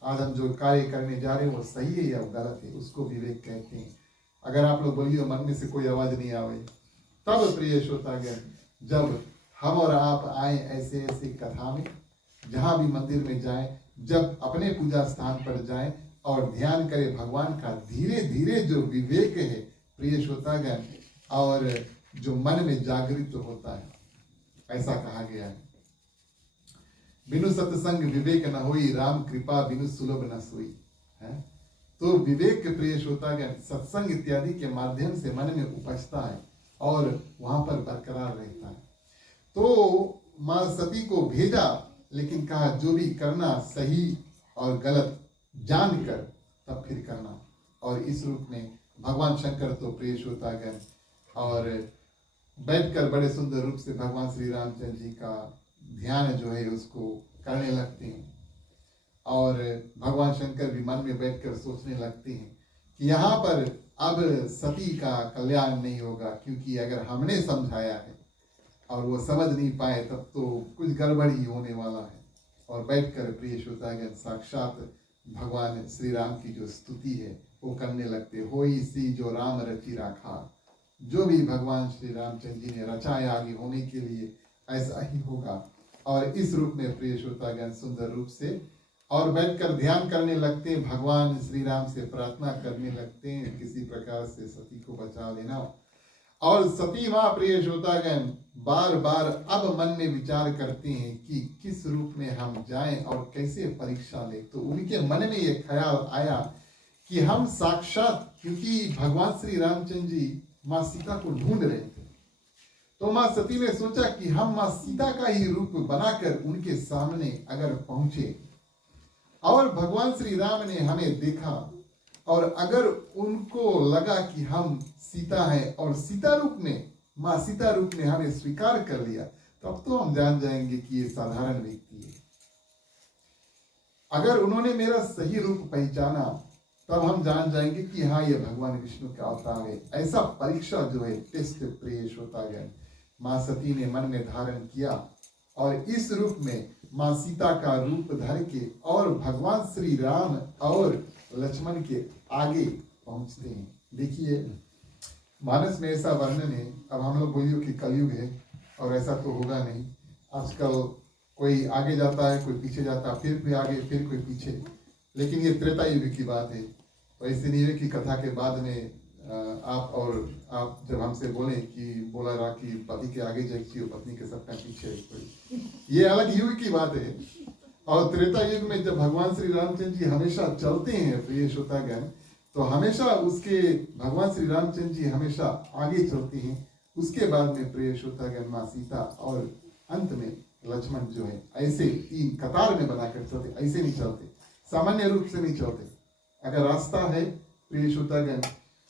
आज हम जो कार्य करने जा रहे हैं वो सही है या गलत है, उसको विवेक कहते हैं। अगर आप लोग बोलिए मन में से कोई आवाज नहीं आवे, तब प्रिय श्रोतागण, जब हम और आप आए ऐसे ऐसे कथा में, जहां भी मंदिर में जाएं, जब अपने पूजा स्थान पर जाएं और ध्यान करें भगवान का, धीरे धीरे जो विवेक है प्रिय श्रोतागण, और जो मन में जागृत होता है, ऐसा कहा गया है। बिनु सत्संग विवेक न होई, राम कृपा बिनु सुलभ न सोई। है तो विवेक प्रिय श्रोतागण सत्संग इत्यादि के माध्यम से मन में उपजता है और वहां पर बरकरार रहता है। तो मां सती को भेजा, लेकिन कहा जो भी करना सही और गलत जानकर तब फिर करना। और इस रूप में भगवान शंकर तो प्रिय श्रोतागण और बैठकर बड़े सुंदर रूप से भगवान श्री रामचंद्र जी का ध्यान जो है उसको करने लगते हैं। और भगवान शंकर भी मन में बैठकर सोचने लगते हैं कि यहाँ पर अब सती का कल्याण नहीं होगा, क्योंकि अगर हमने समझाया है और वो समझ नहीं पाए तब तो कुछ गड़बड़ ही होने वाला है। और बैठकर प्रिय श्रोतागण साक्षात भगवान श्री राम की जो स्तुति है वो करने लगते। होई सी जो राम रचि राखा, जो भी भगवान श्री रामचंद्र जी ने रचाया आगे होने के लिए ऐसा ही होगा। और इस रूप में प्रिय श्रोतागण सुंदर रूप से और बैठकर ध्यान करने लगते हैं, भगवान श्री राम से प्रार्थना करने लगते हैं किसी प्रकार से सती को बचा लेना। और सती मां प्रिय श्रोतागण बार बार अब मन में विचार करते हैं कि किस रूप में हम जाएं और कैसे परीक्षा ले। तो उनके मन में ये ख्याल आया कि हम साक्षात, क्योंकि भगवान श्री रामचंद्र जी मां सीता को ढूंढ रहे थे, तो मां सती ने सोचा कि हम मां सीता का ही रूप बनाकर उनके सामने अगर पहुंचे और भगवान श्री राम ने हमें देखा और अगर उनको लगा कि हम सीता हैं और सीता रूप में, मां सीता रूप में हमें स्वीकार कर लिया, तब तो हम जान जाएंगे कि ये साधारण व्यक्ति है। अगर उन्होंने मेरा सही रूप पहचाना तब हम जान जाएंगे कि हाँ ये भगवान विष्णु का अवतार है। ऐसा परीक्षा जो है, टेस्ट प्रिय श्रोतागण, मां सती ने मन में धारण किया और इस रूप में मां सीता का रूप धर के और भगवान श्री राम और लक्ष्मण के आगे पहुंचते हैं। देखिए मानस में ऐसा वर्णन है। अब हम लोग बोलियो कि कलयुग है और ऐसा तो होगा नहीं। आजकल कोई आगे जाता है, कोई पीछे जाता है, फिर कोई आगे, फिर कोई पीछे, लेकिन ये त्रेता युग की बात है। वैसे नहीं है कि कथा के बाद में आप जब हमसे बोले कि बोला रहा कि पति के आगे जाएगी और पत्नी के सपना पीछे, ये अलग युग की बात है। और त्रेता युग में जब भगवान श्री रामचंद्र जी हमेशा चलते हैं प्रिय श्रोतागण, तो हमेशा उसके भगवान श्री रामचंद्र जी हमेशा आगे चलते हैं। उसके बाद में प्रिय श्रोतागण मां सीता और अंत में लक्ष्मण जो है ऐसे तीन कतार में बनाकर चलते, ऐसे नहीं चलते, सामान्य रूप से नहीं चलते। अगर रास्ता है प्रिय श्रोतागण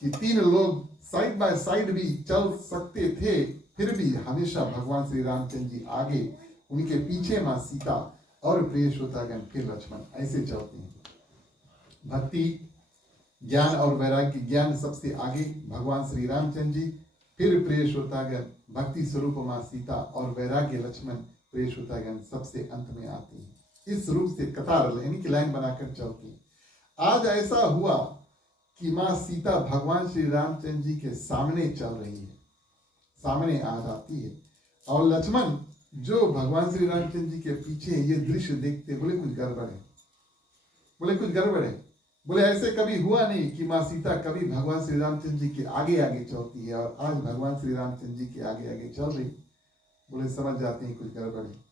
कि तीन लोग साइड बाय साइड भी चल सकते थे, फिर भी हमेशा भगवान श्री रामचंद्र जी आगे, उनके पीछे मां सीता और प्रिय श्रोतागण फिर लक्ष्मण, ऐसे चलते हैं। भक्ति, ज्ञान और वैराग्य, ज्ञान सबसे आगे भगवान श्री रामचंद्र जी, फिर प्रिय श्रोतागण भक्ति स्वरूप मां सीता और वैराग्य लक्ष्मण प्रिय श्रोतागण सबसे अंत में आते हैं। इस रूप से कतार यानी कि लाइन बनाकर चलती है। आज ऐसा हुआ कि मां सीता भगवान श्री रामचंद्र जी के सामने चल रही है, सामने आ जाती है और लक्ष्मण जो भगवान श्री रामचंद्र जी के पीछे ये दृश्य देखते बोले कुछ गड़बड़ है, बोले कुछ गड़बड़ है। बोले ऐसे कभी हुआ नहीं कि माँ सीता कभी भगवान श्री रामचंद्र जी के आगे आगे चलती है और आज भगवान श्री रामचंद्र जी के आगे आगे चल रही। बोले समझ जाते हैं कुछ गड़बड़ है।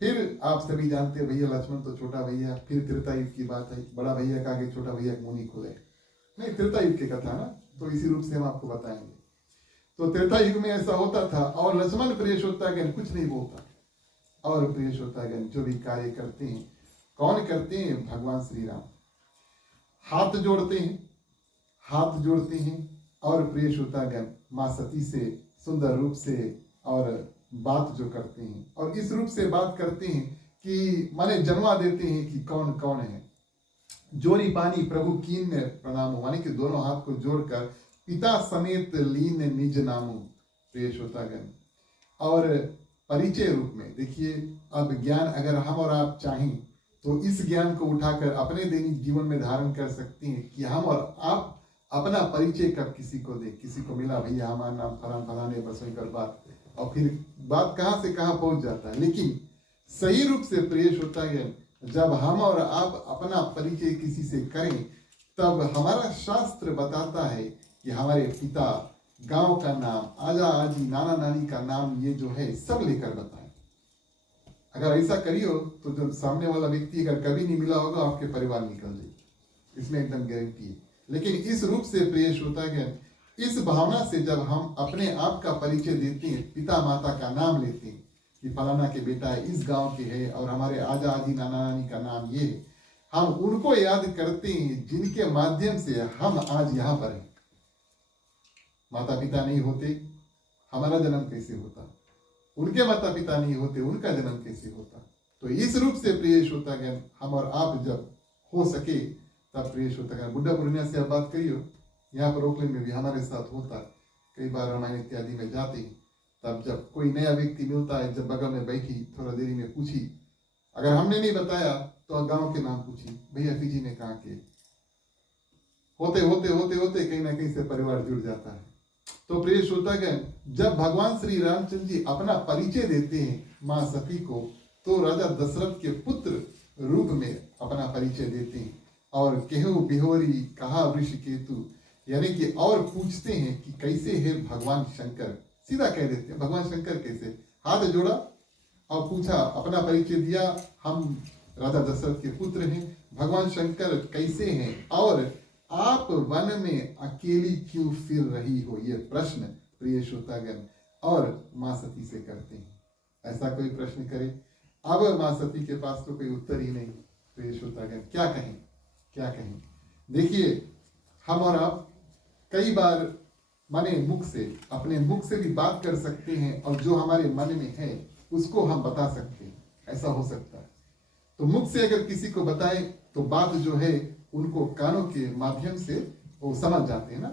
फिर आप सभी जानते हैं भैया लक्ष्मण तो छोटा भैया, फिर त्रेता युग की बात है, बड़ा भैया का आगे छोटा भैया मुनि खुले, नहीं त्रेता युग की कथा ना, तो इसी रूप से हम आपको बताएंगे। तो त्रेता युग में ऐसा होता था और लक्ष्मण प्रियश्रोतागण कुछ नहीं बोलता, और प्रियश्रोतागण जो भी कार्य करते हैं कौन करते हैं? भगवान श्री राम हाथ जोड़ते हैं, हाथ जोड़ते हैं और प्रियश्रोतागण माँ सती से सुंदर रूप से और बात जो करते हैं, और इस रूप से बात करते हैं कि माने जन्मा देते हैं कि कौन कौन है। जोरी पानी प्रभु कीन प्रणाम, माने कि दोनों हाथ को जोड़कर पिता समेत लीन निज नामु प्रियश्रोतागण। और परिचय रूप में देखिए, अब ज्ञान अगर हम और आप चाहें तो इस ज्ञान को उठाकर अपने दैनिक जीवन में धारण कर सकते हैं कि हम और आप अपना परिचय कब किसी को दे। किसी को मिला भैया हमारा नाम फलान फलाने बस वहीं पर बात, और फिर बात कहाँ से कहाँ पहुंच जाता है। लेकिन सही रूप से प्रियश्रोतागण जब हम और आप अपना परिचय किसी से करें तब हमारा शास्त्र बताता है कि हमारे पिता, गांव का नाम, आजा आजी, नाना नानी का नाम, ये जो है सब लेकर बताएं। अगर ऐसा करियो तो जो सामने वाला व्यक्ति अगर कभी नहीं मिला होगा आपके परिवार निकल जाएगी, इसमें एकदम गारंटी है। लेकिन इस रूप से प्रियश्रोतागण, इस भावना से जब हम अपने आप का परिचय देते हैं, पिता माता का नाम लेते हैं कि फलाना के बेटा है, इस गांव के है और हमारे आजा आजी नाना नानी का नाम ये है, हम उनको याद करते हैं जिनके माध्यम से हम आज यहाँ पर हैं। माता पिता नहीं होते हमारा जन्म कैसे होता, उनके माता पिता नहीं होते उनका जन्म कैसे होता। तो इस रूप से प्रियश्रोतागण हम और आप जब हो सके तब प्रियश्रोतागण, बुढ़ा पूर्णिया से आप बात करियो, यहाँ पर ओकलैंड में भी हमारे साथ होता, कई बार रामायण इत्यादि में जाते तब जब कोई नया व्यक्ति मिलता है, जब बगल में बैठी थोड़ा देरी में पूछी, अगर हमने नहीं बताया तो गांव के नाम पूछी, भैया पीजी ने कहा के, होते होते होते होते कहीं ना कहीं से परिवार जुड़ जाता है। तो प्रियश्रोतागण जब भगवान श्री रामचंद्र जी अपना परिचय देते हैं माँ सती को, तो राजा दशरथ के पुत्र रूप में अपना परिचय देते हैं और केहू बिहोरी कहा वृष केतु, यानी कि और पूछते हैं कि कैसे है भगवान शंकर। सीधा कह देते हैं भगवान शंकर कैसे, हाथ जोड़ा और पूछा, अपना परिचय दिया, हम राजा दशरथ के पुत्र हैं, भगवान शंकर कैसे हैं और आप वन में अकेली क्यों फिर रही हो, ये प्रश्न प्रियश्रोतागण और माँ सती से करते हैं। ऐसा कोई प्रश्न करे, अब माँ सती के पास तो कोई उत्तर ही नहीं। प्रियश्रोतागण क्या कहें, क्या कहें। देखिए हम और आप कई बार माने मुख से, अपने मुख से भी बात कर सकते हैं और जो हमारे मन में है उसको हम बता सकते हैं, ऐसा हो सकता है। तो मुख से अगर किसी को बताएं तो बात जो है उनको कानों के माध्यम से वो समझ जाते हैं ना,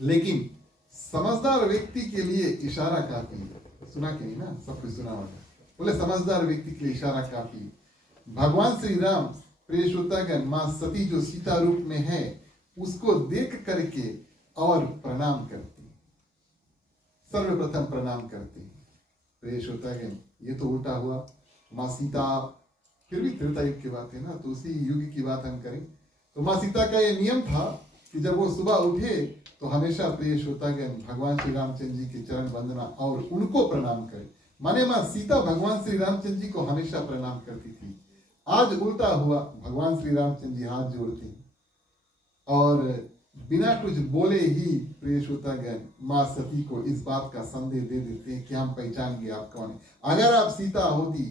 लेकिन समझदार व्यक्ति के लिए इशारा काफी है। सुना के नहीं ना, सब कुछ सुना होगा, बोले समझदार व्यक्ति के लिए इशारा काफी है। भगवान श्री राम प्रियश्रोतागण माँ सती जो सीता रूप में है उसको देख करके और प्रणाम करती, सर्वप्रथम प्रणाम करती। प्रियश्रोतागण ये तो उल्टा हुआ, माँ सीता, फिर भी त्रेता युग की बात है ना, तो उसी युग की बात हम करें तो माँ सीता का ये नियम था कि जब वो सुबह उठे तो हमेशा प्रियश्रोतागण भगवान श्री रामचंद्र जी के चरण वंदना और उनको प्रणाम करे। माने माँ सीता भगवान श्री रामचंद्र जी को हमेशा प्रणाम करती थी। आज उल्टा हुआ, भगवान श्री रामचंद्र जी हाथ जोड़ते और बिना कुछ बोले ही प्रियश्रोतागण माँ सती को इस बात का संदेश दे देते हैं कि हम पहचान गए आप कौन है। अगर आप सीता होती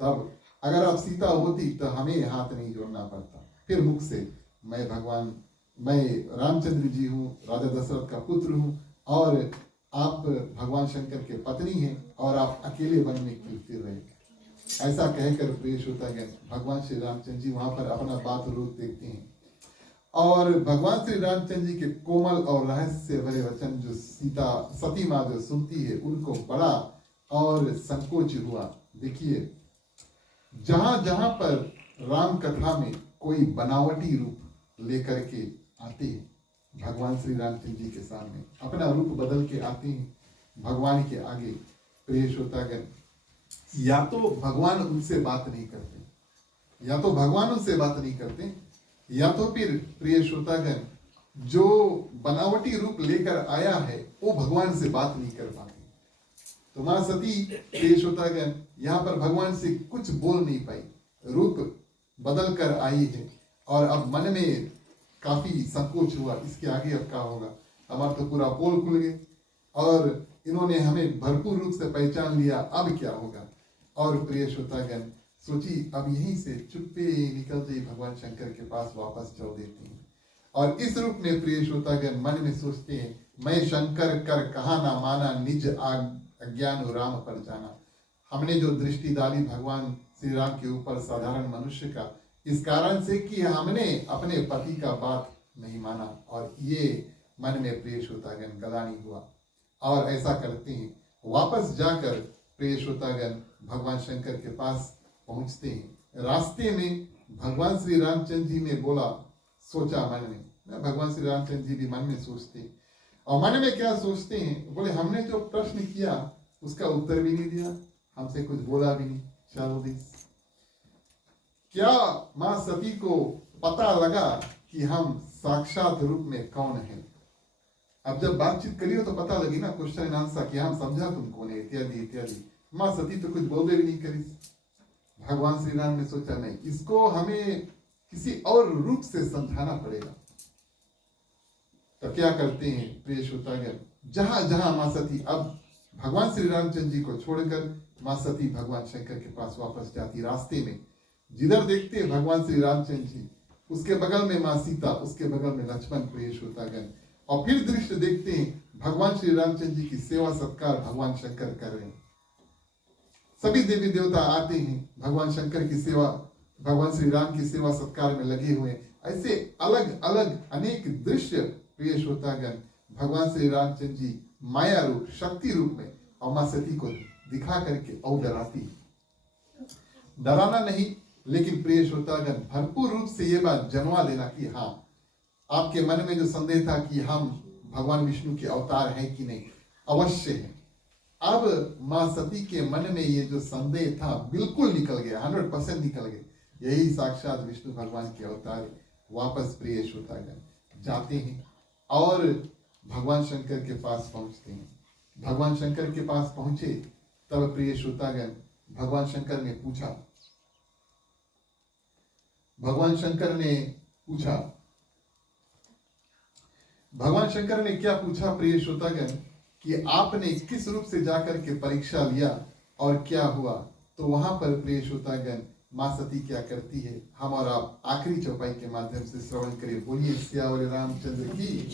तब, अगर आप सीता होती तो हमें हाथ नहीं जोड़ना पड़ता। फिर मुख से मैं भगवान, मैं रामचंद्र जी हूँ, राजा दशरथ का पुत्र हूँ और आप भगवान शंकर के पत्नी हैं और आप अकेले वन में क्यों फिर रहे। ऐसा कहकर प्रियश्रोतागण भगवान श्री रामचंद्र जी वहां पर अपना बात रूप देखते हैं और भगवान श्री रामचंद्र जी के कोमल और रहस्य भरे वचन जो सीता सती माँ जो सुनती है उनको बड़ा और संकोच हुआ। देखिए जहां जहां पर राम कथा में कोई बनावटी रूप लेकर के आते हैं, भगवान श्री रामचंद्र जी के सामने अपना रूप बदल के आते हैं भगवान के आगे, प्रियश्रोतागण या तो भगवान उनसे बात नहीं करते, या तो भगवान उनसे बात नहीं करते, या तो फिर प्रिय श्रोतागण जो बनावटी रूप लेकर आया है वो भगवान से बात नहीं कर पाते। तो मां सती प्रिय श्रोतागण यहाँ पर भगवान से कुछ बोल नहीं पाई, रूप बदल कर आई है और अब मन में काफी संकोच हुआ, इसके आगे अब क्या होगा, हमारा तो पूरा पोल खुल गए और इन्होंने हमें भरपूर रूप से पहचान लिया, अब क्या होगा। और प्रिय श्रोतागण सोची अब यहीं से चुप्पे निकल जाए, भगवान शंकर के पास वापस चल देती हैं। और इस रूप में प्रिय श्रोतागण मन में सोचते हैं, मैं शंकर कर कहा ना माना, निज अज्ञान राम पर जाना। हमने जो दृष्टि डाली भगवान श्री राम के ऊपर साधारण मनुष्य का, इस कारण से कि हमने अपने पति का बात नहीं माना, और ये मन में प्रिय श्रोतागण गलानी हुआ। और ऐसा करते हैं, वापस जाकर प्रिय श्रोतागण भगवान शंकर के पास पहुंचते हैं। रास्ते में भगवान श्री रामचंद्र जी ने बोला, सोचा मन में, भगवान श्री रामचंद्र जी भी मन में सोचते हैं, और मन में क्या सोचते हैं, बोले हमने जो प्रश्न किया उसका उत्तर भी नहीं दिया, हमसे कुछ बोला भी नहीं, चलो दिस क्या मां सती को पता लगा कि हम साक्षात रूप में कौन है। अब जब बातचीत करी हो तो पता लगी ना, क्वेश्चन एंड आंसर, कि हम समझा तुम कौन है इत्यादि इत्यादि। मां सती तो कुछ बोलते भी नहीं करी। भगवान श्री राम ने सोचा नहीं, इसको हमें किसी और रूप से समझाना पड़ेगा। तो क्या करते हैं प्रिय श्रोतागण, जहां जहां मां सती अब भगवान श्री रामचंद्र जी को छोड़कर मां सती भगवान शंकर के पास वापस जाती, रास्ते में जिधर देखते हैं भगवान श्री रामचंद्र जी, उसके बगल में मां सीता, उसके बगल में लक्ष्मण प्रिय श्रोतागण, और फिर दृश्य देखते हैं भगवान श्री रामचंद्र जी की सेवा सत्कार भगवान शंकर कर रहे हैं। सभी देवी देवता आते हैं भगवान शंकर की सेवा, भगवान श्री राम की सेवा सत्कार में लगे हुए। ऐसे अलग अलग अनेक दृश्य प्रिय श्रोतागण भगवान श्री रामचंद्र जी माया रूप, शक्ति रूप में और मां सती को दिखा करके और डराती। डराना नहीं, लेकिन प्रिय श्रोतागण भरपूर रूप से ये बात जनवा देना कि हाँ, आपके मन में जो संदेह था कि हम भगवान विष्णु के अवतार हैं कि नहीं, अवश्य है। अब मां सती के मन में ये जो संदेह था बिल्कुल निकल गया, 100% निकल गया, यही साक्षात विष्णु भगवान के अवतार। वापस प्रिय श्रोतागण जाते हैं और भगवान शंकर के पास पहुंचते हैं। भगवान शंकर के पास पहुंचे तब प्रिय श्रोतागण भगवान शंकर ने पूछा, भगवान शंकर ने क्या पूछा प्रिय श्रोतागण, कि आपने किस रूप से जाकर के परीक्षा लिया और क्या हुआ। तो वहां पर प्रिय श्रोतागण मां सती क्या करती है, हम और आप आखिरी चौपाई के माध्यम से श्रवण करिए। बोलिए सियावर रामचंद्र की।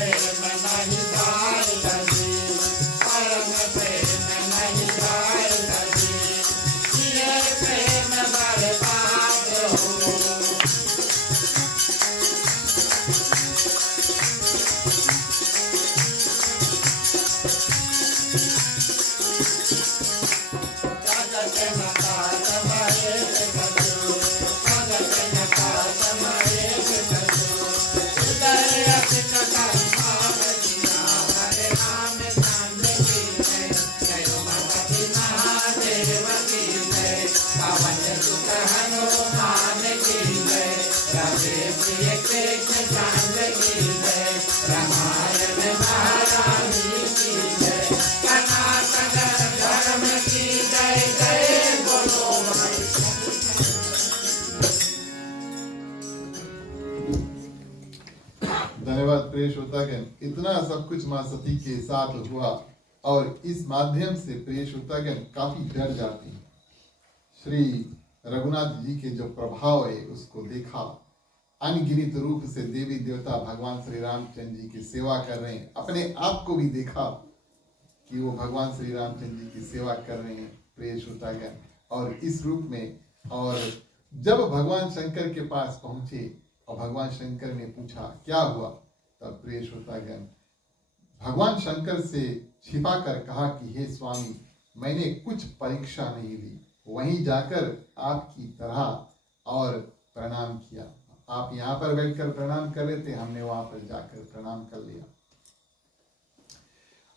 प्रेम नहीं जाएगा जीव, परम प्रेम नहीं जाएगा जीव। ये प्रेम बर्बाद हो। जगत न काल महेश कछु, जगत न काल महेश कछु। उदय असित संभाव दिया, हरे राम चंद्र की जय। जय उमापति महादेव की जय, पवन सुत हनुमान की जय। रवि प्रिय कृष्ण चंद्र की जय, रामायण महारानी की जय। सनातन धर्म की जय जय बोलो भाई। धन्यवाद प्रिय श्रोतागण। इतना सब कुछ माँ सती के साथ हुआ और इस माध्यम से प्रिय श्रोतागण काफी डर जाती हैं। श्री रघुनाथ जी के जो प्रभाव है उसको देखा। अनगिनत रूप से देवी देवता भगवान श्री रामचंद्र जी की सेवा कर रहे हैं। अपने आप को भी देखा कि वो भगवान श्री रामचंद्र जी की सेवा कर रहे हैं प्रिय श्रोतागण, और इस रूप में। और जब भगवान शंकर के पास पहुंचे और भगवान शंकर ने पूछा क्या हुआ, तब प्रिय श्रोतागण भगवान शंकर से छिपा कर कहा कि हे स्वामी, मैंने कुछ परीक्षा नहीं ली, वहीं जाकर आपकी तरह और प्रणाम किया। आप यहाँ पर बैठकर प्रणाम कर रहे थे, हमने वहां पर जाकर प्रणाम कर लिया।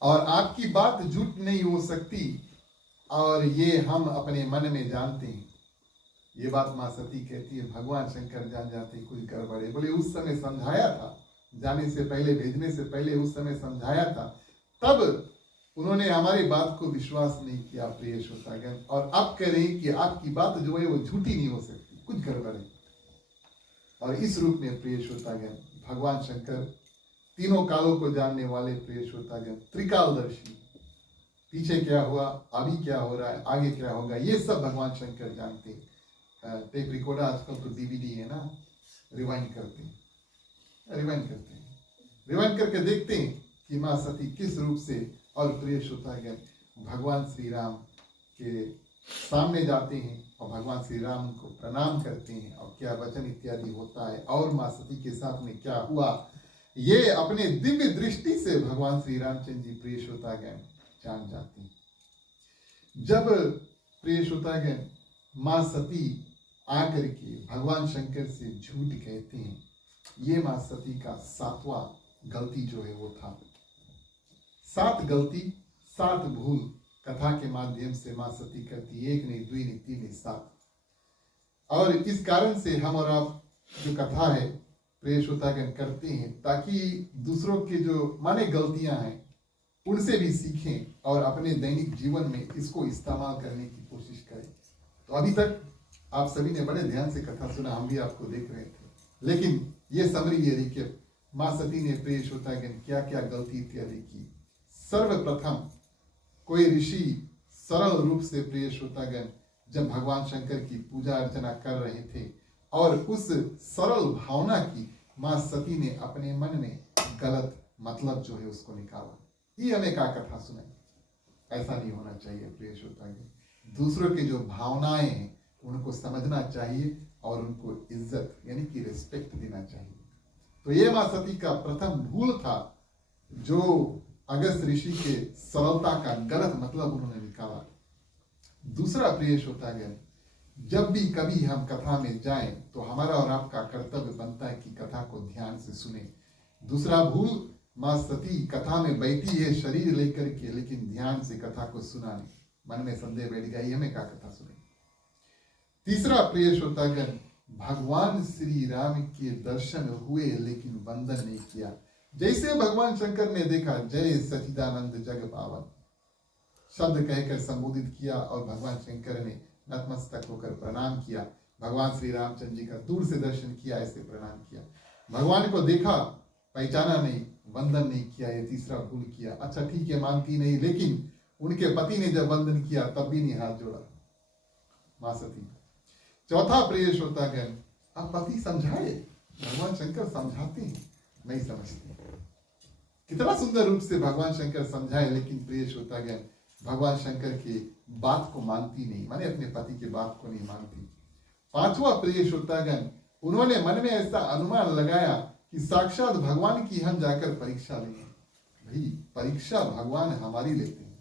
और आपकी बात झूठ नहीं हो सकती, और ये हम अपने मन में जानते हैं। ये बात माँ सती कहती है, भगवान शंकर जान जाते कुछ गड़बड़ है। बोले उस समय समझाया था, जाने से पहले, भेजने से पहले उस समय समझाया था, तब उन्होंने हमारी बात को विश्वास नहीं किया प्रिय श्रोतागण। और अब कह रही कि आपकी बात जो है वो झूठी नहीं हो सकती, कुछ गड़बड़ है। और इस रूप में प्रिय श्रोतागण भगवान शंकर तीनों कालों को जानने वाले प्रिय श्रोतागण, त्रिकालदर्शी, पीछे क्या हुआ, अभी क्या हो रहा है, आगे क्या होगा, ये सब भगवान शंकर जानते हैं। टेप रिकॉर्डर आजकल तो डीवीडी है ना, रिवाइंड करते हैं, रिवाइंड करके देखते हैं कि माँ सती किस रूप से। और प्रिय श्रोतागण भगवान श्री राम के सामने जाते हैं और भगवान श्री राम को प्रणाम करते हैं, और क्या वचन इत्यादि होता है और माँ सती के साथ में क्या हुआ, ये अपने दिव्य दृष्टि से भगवान श्री रामचंद्र जी प्रिय श्रोतागण जान जाते हैं। जब प्रिय श्रोतागण माँ सती आकर के भगवान शंकर से झूठ कहते हैं, ये माँ सती का 7वां गलती जो है वो था। 7 गलती, 7 भूल कथा के माध्यम से माँ सती करती, 1 नहीं, 2 नहीं, 3 नहीं, 7। और इस कारण से हम और आप जो कथा है प्रिय श्रोतागण करते हैं, ताकि दूसरों के जो माने गलतियां हैं उनसे भी सीखें और अपने दैनिक जीवन में इसको इस्तेमाल करने की कोशिश करें। तो अभी तक आप सभी ने बड़े ध्यान से कथा सुना, हम भी आपको देख रहे थे, लेकिन ये समरी ये रही कि माँ सती ने प्रिय श्रोतागण क्या क्या गलती इत्यादि की। सर्वप्रथम कोई ऋषि सरल रूप से प्रिय श्रोतागण जब भगवान शंकर की पूजा अर्चना कर रहे थे, और उस सरल भावना की माँ सती ने अपने मन में गलत मतलब जो है उसको निकाला। ये हमें क्या कथा सुनाई, ऐसा नहीं होना चाहिए प्रिय श्रोतागण। दूसरों की जो भावनाएं हैं उनको समझना चाहिए और उनको इज्जत यानी कि रिस्पेक्ट देना चाहिए। तो ये माँ सती का प्रथम भूल था, जो अगस्त ऋषि के सरलता का गलत मतलब उन्होंने निकाला। दूसरा प्रिय श्रोतागण, जब भी कभी हम कथा में जाएं तो हमारा और आपका कर्तव्य बनता है कि कथा को ध्यान से सुने। दूसरा भूल, माँ सती कथा में बैठी है शरीर लेकर के, लेकिन ध्यान से कथा को सुना नहीं, मन में संदेह बैठ गया, हमें क्या कथा सुने। तीसरा प्रिय श्रोतागण, भगवान श्री राम के दर्शन हुए लेकिन वंदन नहीं किया। जैसे भगवान शंकर ने देखा, जय सचिदानंद जग पावन शब्द कहकर संबोधित किया और भगवान शंकर ने नतमस्तक होकर प्रणाम किया। भगवान श्री रामचंद्र जी का दूर से दर्शन किया, ऐसे प्रणाम किया। भगवान को देखा, पहचाना नहीं, वंदन नहीं किया, ये तीसरा भूल किया। अच्छा ठीक है, मानती नहीं, लेकिन उनके पति ने जब वंदन किया तब भी नहीं हाथ जोड़ा माँ सती। चौथा प्रिय श्रोतागण, अब पति समझाए, भगवान शंकर समझाते हैं, नहीं समझते। कितना सुंदर रूप से भगवान शंकर समझाए, लेकिन प्रिय श्रोतागण भगवान शंकर की बात को मानती नहीं, माने अपने पति की बात को नहीं मानती। पांचवा प्रिय श्रोतागण, उन्होंने मन में ऐसा अनुमान लगाया कि साक्षात भगवान की हम जाकर परीक्षा लेंगे। भाई परीक्षा भगवान हमारी लेते हैं।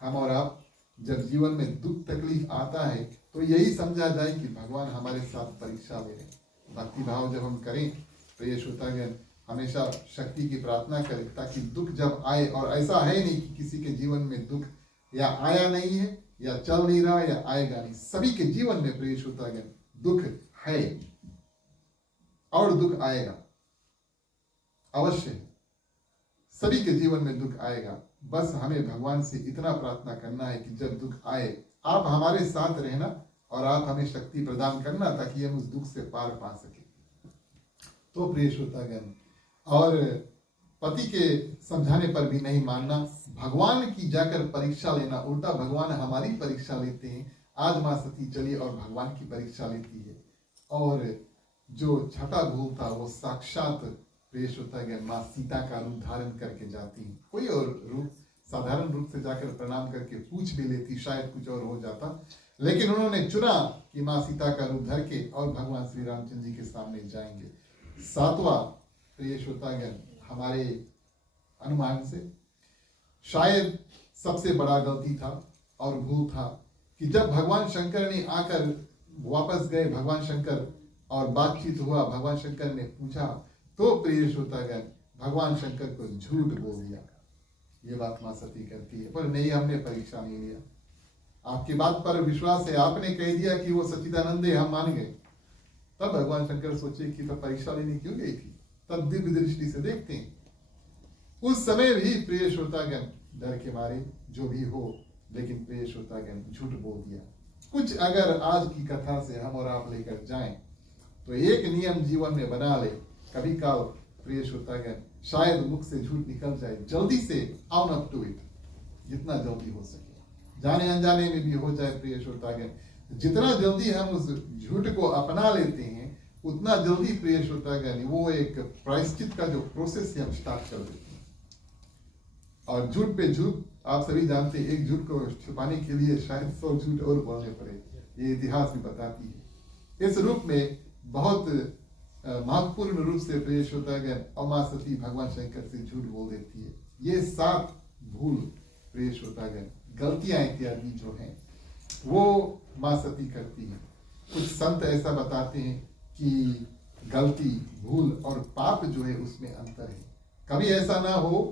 हम और आप जब जीवन में दुख तकलीफ आता है तो यही समझा जाए कि भगवान हमारे साथ परीक्षा ले रहे हैं। भक्ति भाव जब हम करें प्रिय श्रोतागण, हमेशा शक्ति की प्रार्थना करें ताकि दुख जब आए, और ऐसा है नहीं कि किसी के जीवन में दुख या आया नहीं है या चल नहीं रहा या आएगा नहीं, सभी के जीवन में प्रिय श्रोतागण दुख है और दुख आएगा, अवश्य है। सभी के जीवन में दुख आएगा। बस हमें भगवान से इतना प्रार्थना करना है कि जब दुख आए आप हमारे साथ रहना और आप हमें शक्ति प्रदान करना ताकि हम उस दुख से पार पा सके। तो प्रिय श्रोतागण, और पति के समझाने पर भी नहीं मानना, भगवान की जाकर परीक्षा लेना, उल्टा भगवान हमारी परीक्षा लेते हैं। आज माँ सती चली और भगवान की परीक्षा लेती है। और जो छठा भूल था वो साक्षात प्रिय श्रोतागण माँ सीता का रूप धारण करके जाती है। कोई और रूप, साधारण रूप से जाकर प्रणाम करके पूछ भी लेती, शायद कुछ और हो जाता, लेकिन उन्होंने चुना कि माँ सीता का रूप धर के और भगवान श्री रामचंद्र जी के सामने जाएंगे। सातवां प्रिय श्रोतागण, हमारे अनुमान से शायद सबसे बड़ा गलती था और भूल था कि जब भगवान शंकर ने आकर वापस गए, भगवान शंकर और बातचीत हुआ, भगवान शंकर ने पूछा तो प्रिय श्रोतागण भगवान शंकर को झूठ बोल दिया। ये बात मां सती करती है, पर नहीं, हमने परीक्षा नहीं लिया, आपकी बात पर विश्वास है, आपने कह दिया कि वो सच्चिदानंद है, हम मान गए। तब भगवान शंकर सोचे कि तब परीक्षा लेने क्यों गई थी। तब दिव्य दृष्टि से देखते हैं, उस समय भी प्रिय श्रोतागण डर के मारे जो भी हो, लेकिन प्रिय श्रोतागण झूठ बोल दिया। कुछ अगर आज की कथा से हम और आप लेकर जाएं तो एक नियम जीवन में बना ले, कभी काल प्रिय श्रोतागण शायद मुख से झूठ निकल जाए, जल्दी से ऑन अप टू इट, जितना जल्दी हो सके, जाने अनजाने में भी हो जाए प्रिय श्रोतागण, जितना जल्दी हम उस झूठ को अपना लेते हैं उतना जल्दी प्रिय श्रोतागण वो एक प्रायश्चित का जो प्रोसेस है हम स्टार्ट कर देते हैं। और झूठ पे झूठ, आप सभी जानते हैं, एक झूठ को छुपाने के लिए शायद 100 झूठ और बोलने पड़े, ये इतिहास भी बताती है। इस रूप में बहुत महत्वपूर्ण रूप से प्रिय श्रोतागण और मां सती भगवान शंकर से झूठ बोल देती है। ये 7 भूल प्रिय श्रोतागण, गलतियां इत्यादि जो हैं वो मां सती करती है। कुछ संत ऐसा बताते हैं कि गलती, भूल और पाप जो है उसमें अंतर है। कभी ऐसा ना हो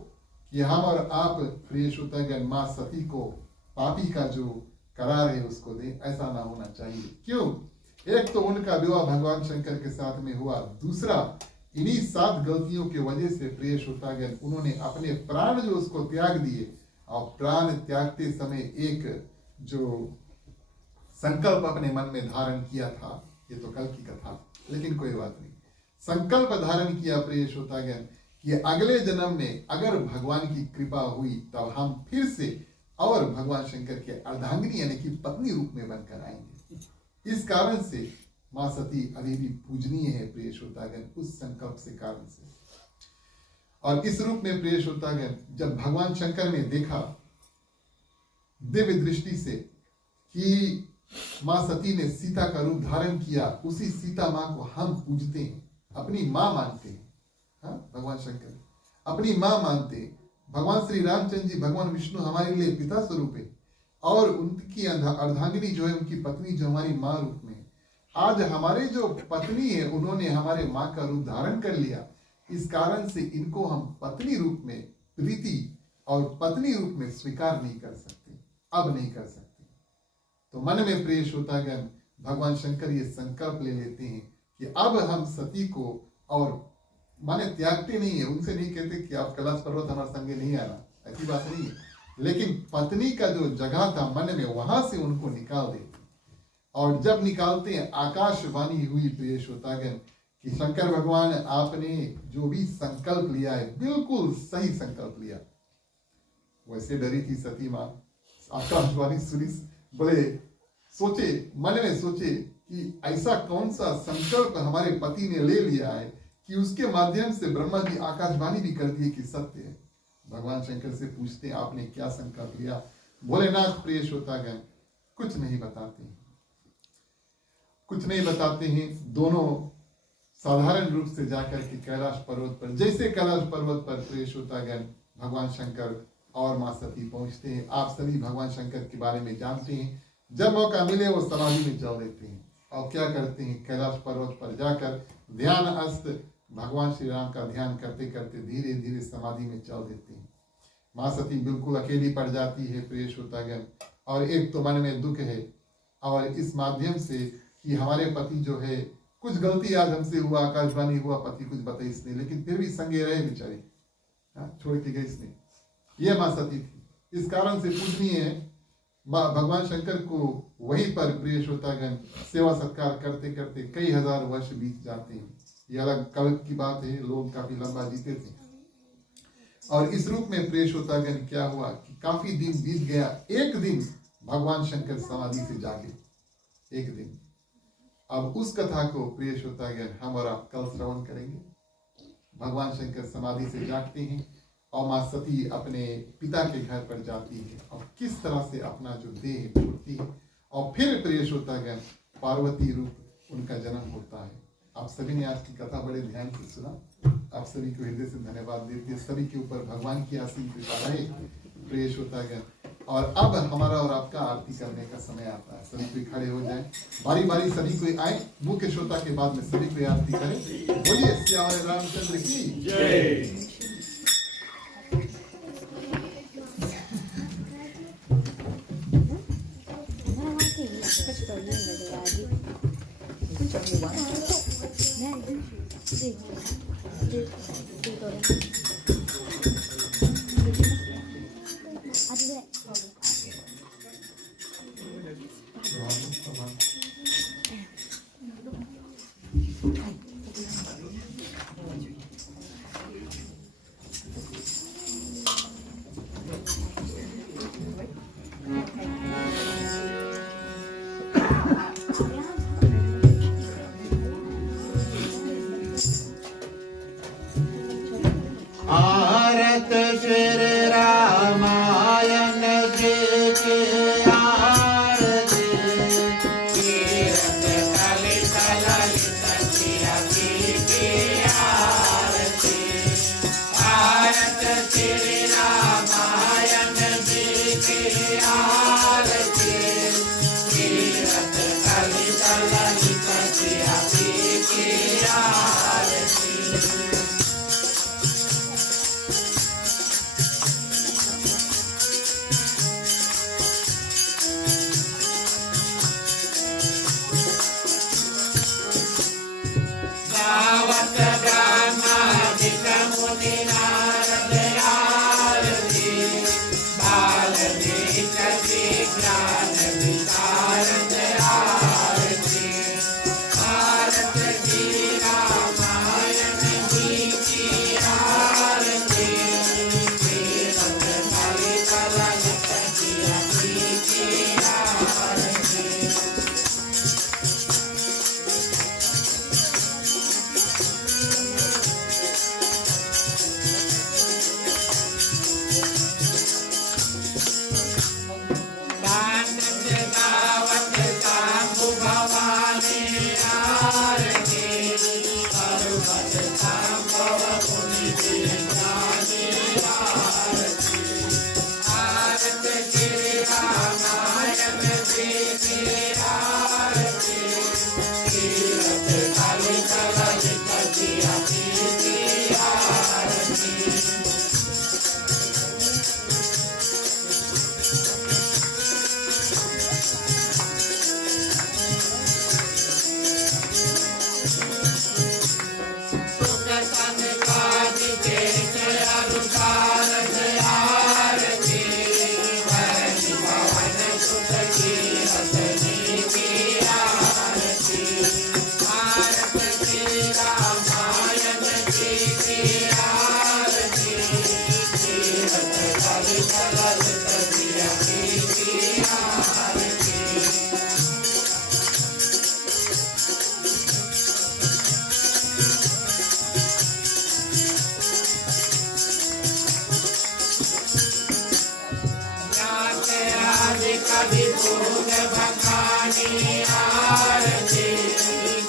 कि हम और आप प्रिय श्रोतागण मां सती को पापी का जो करार है उसको दें, ऐसा ना होना चाहिए। क्यों? एक तो उनका विवाह भगवान शंकर के साथ में हुआ, दूसरा इन्हीं 7 गलतियों के वजह से प्रिय श्रोतागण उन्होंने अपने प्राण जो उसको त्याग दिए, और प्राण त्यागते समय एक जो संकल्प अपने मन में धारण किया था, ये तो कल की कथा, लेकिन कोई बात नहीं, संकल्प धारण किया प्रिय श्रोतागण कि अगले जन्म में अगर भगवान की कृपा हुई तब हम फिर से और भगवान शंकर के अर्धांगिनी यानी कि पत्नी रूप में बनकर आएंगे। इस कारण से मां सती अभी भी पूजनीय है प्रिय श्रोतागण, उस संकल्प से कारण से। और इस रूप में प्रिय श्रोतागण जब भगवान शंकर ने देखा दिव्य दृष्टि से कि मां सती ने सीता का रूप धारण किया, उसी सीता मां को हम पूजते हैं, अपनी मां मानते हैं। हाँ, भगवान शंकर अपनी मां मानते हैं। भगवान श्री रामचंद्र जी, भगवान विष्णु हमारे लिए पिता स्वरूप है, और उनकी अर्धांगिनी जो है, उनकी पत्नी जो हमारी मां रूप में है। आज हमारे जो पत्नी है उन्होंने हमारे मां का रूप धारण कर लिया, इस कारण से इनको हम पत्नी रूप में प्रीति और पत्नी रूप में स्वीकार नहीं कर सकते, अब नहीं कर सकते। तो मन में प्रिय श्रोतागण भगवान शंकर ये संकल्प ले लेते हैं कि अब हम सती को, और माने त्यागते नहीं है, उनसे नहीं कहते कि आप कैलाश पर्वत हमारे संगे नहीं आना, ऐसी बात नहीं है, लेकिन पत्नी का जो जगह था मन में वहां से उनको निकाल देते। और जब निकालते हैं आकाशवाणी हुई प्रिय श्रोतागण कि शंकर भगवान आपने जो भी संकल्प लिया है बिल्कुल सही संकल्प लिया। वैसे डरी थी सती मां, आकाशवाणी सुनी, बोले सोचे, मन में सोचे कि ऐसा कौन सा संकल्प हमारे पति ने ले लिया है कि उसके माध्यम से ब्रह्मा जी आकाशवाणी भी कर दिए कि सत्य है। भगवान शंकर से पूछते हैं आपने क्या संकल्प लिया। भोलेनाथ प्रिय श्रोतागण कुछ नहीं बताते हैं, कुछ नहीं बताते हैं। दोनों साधारण रूप से जाकर के कैलाश पर्वत पर, जैसे कैलाश पर्वत पर प्रिय श्रोतागण भगवान शंकर और मां सती पहुंचते हैं। आप सभी भगवान शंकर के बारे में जानते हैं। जब मौका मिले वो समाधि में चल देते हैं और क्या करते हैं, कैलाश पर्वत पर जाकर ध्यान अस्त भगवान श्री राम का ध्यान करते करते धीरे धीरे समाधि में चल देते हैं। मां सती बिल्कुल अकेली पड़ जाती है प्रिय श्रोतागण, और एक तो मन में दुख है, और इस माध्यम से कि हमारे पति जो है कुछ गलती आज हमसे हुआ, आकाशवाणी हुआ, पति कुछ बताई इसने, लेकिन फिर भी संगे रहे बेचारे, छोड़ के गए इसने। यह मां सती थी, इस कारण से पूजनीय है। भगवान शंकर को वहीं पर प्रिय श्रोतागण सेवा सत्कार करते करते कई हजार वर्ष बीत जाते हैं। ये अलग कल्प की बात है, लोग काफी लंबा जीते थे। और इस रूप में प्रिय श्रोतागण क्या हुआ कि काफी दिन बीत गया। एक दिन भगवान शंकर समाधि से जागे, एक दिन। अब उस कथा को प्रिय श्रोतागण हम और आप कल श्रवण करेंगे। भगवान शंकर समाधि से जागते हैं और मां सती अपने पिता के घर पर जाती है और किस तरह से अपना जो देह छोड़ती है, और फिर प्रिय श्रोतागण पार्वती रूप उनका जन्म होता है। आप सभी ने आज की कथा बड़े ध्यान से सुना। आप सभी को हृदय से धन्यवाद देते हैं। सभी के ऊपर भगवान की असीम कृपा रहे प्रिय श्रोतागण। और अब हमारा और आपका आरती करने का समय आता है। सभी कोई खड़े हो जाए, बारी बारी सभी कोई आए, मुख्य श्रोता के बाद में सभी कोई आरती करें। बोलिए श्याम रामचंद्र की जय। आरत श्री रामायण जी की आरती, कीरत ललित ललित श्री की आरती। आरत श्री रामायण जी की आरती, कीरत ललित ललित श्री की आरती। Sukha कभी भूल भखानी आरती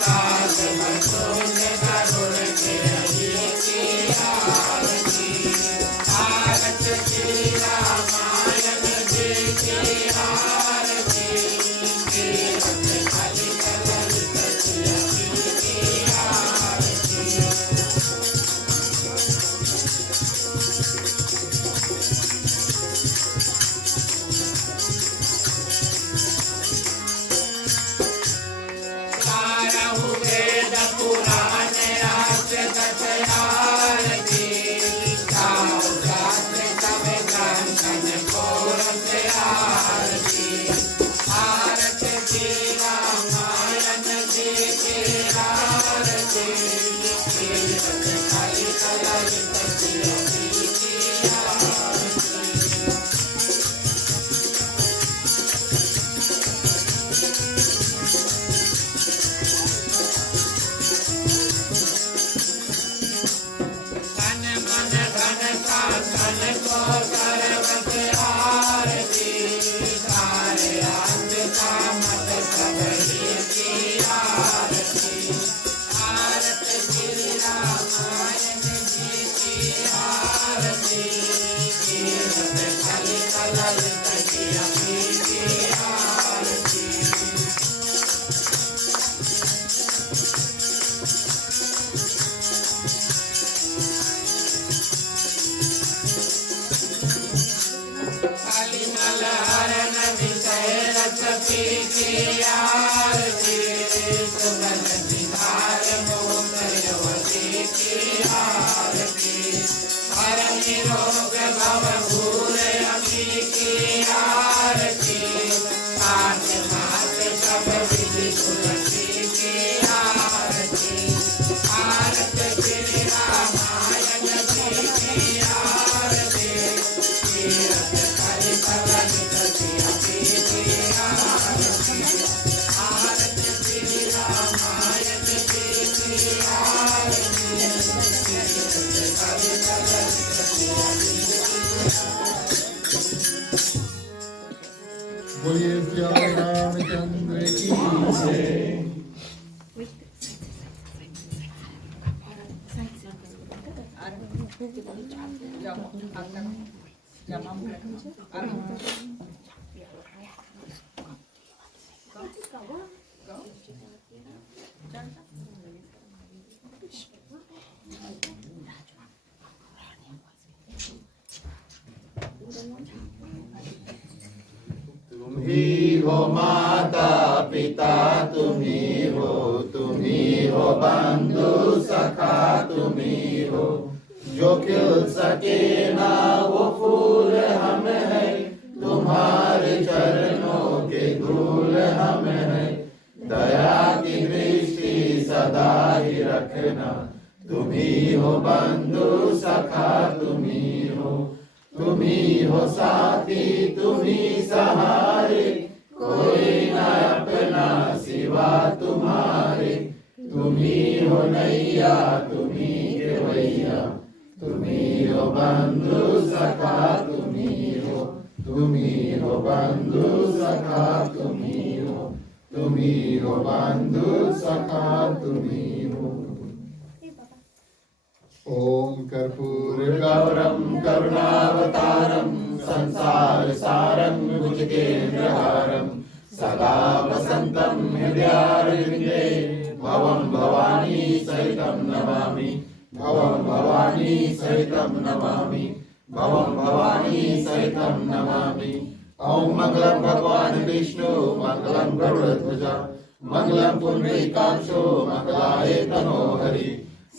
काल बसों करुण के हरि की आरती आरत श्री रामायण जी की आरती कीरत कलित ललित श्री की आरती सारहु वेद पुराण राज दस आरती गाओ शास्त्र सब ग्रंथन कोरस आरती आरत श्री रामायण जी की आरती कीरत कलित ललित श्री की आरती तन मन धन शासन को सर्वस आरती सारे अंत कामत सब ही की आरती आरत श्री रामायण जी की आरती कीरत कलित ललित श्री की आरती कलिमल हरण विषय रस की आरती सुगंध सिंगार मोत्र युवती की आरती हर निरोग भव भूर अमी की आरती पाठ मात सब विधि तुलसी की आरती आरत श्री रामायण जी की आरती कीरत कलित ललित श्री की आरती आरत श्री रामायण जी की आरती कीरत कलित ललित श्री बोलिए श्री रामचंद्र की जय। तुम ही हो माता पिता तुम ही हो बंधु सखा तुम ही हो जो खिल सके ना वो फूल हम है तुम्हारे चरणों के धूल हम है दया की दृष्टि सदा ही रखना तुम ही हो बंधु सखा तुम ही हो साथी तुम ही सहारे कोई न अपना सिवा तुम्हारे तुम ही हो नैया तुम ही केवैया तुम ही हो बंधु सखा तुम ही हो बंधु सखा तुम ही हो बंधु सखा तुम ही हो। ओम कर्पूर गौरम करुणावतारम संसार सारं भुजगेन्द्रहारं सदा वसन्तं हृदयारविन्दे भवं भवानी सहितं नमामि भवं भवानी सहितं नमामि भवं भवानी सहितं नमामि। ओम मंगलम भगवान विष्णु मंगलम गरुड़ध्वजा मंगलम पुंडरीकाक्षो मंगलाय तनोहरि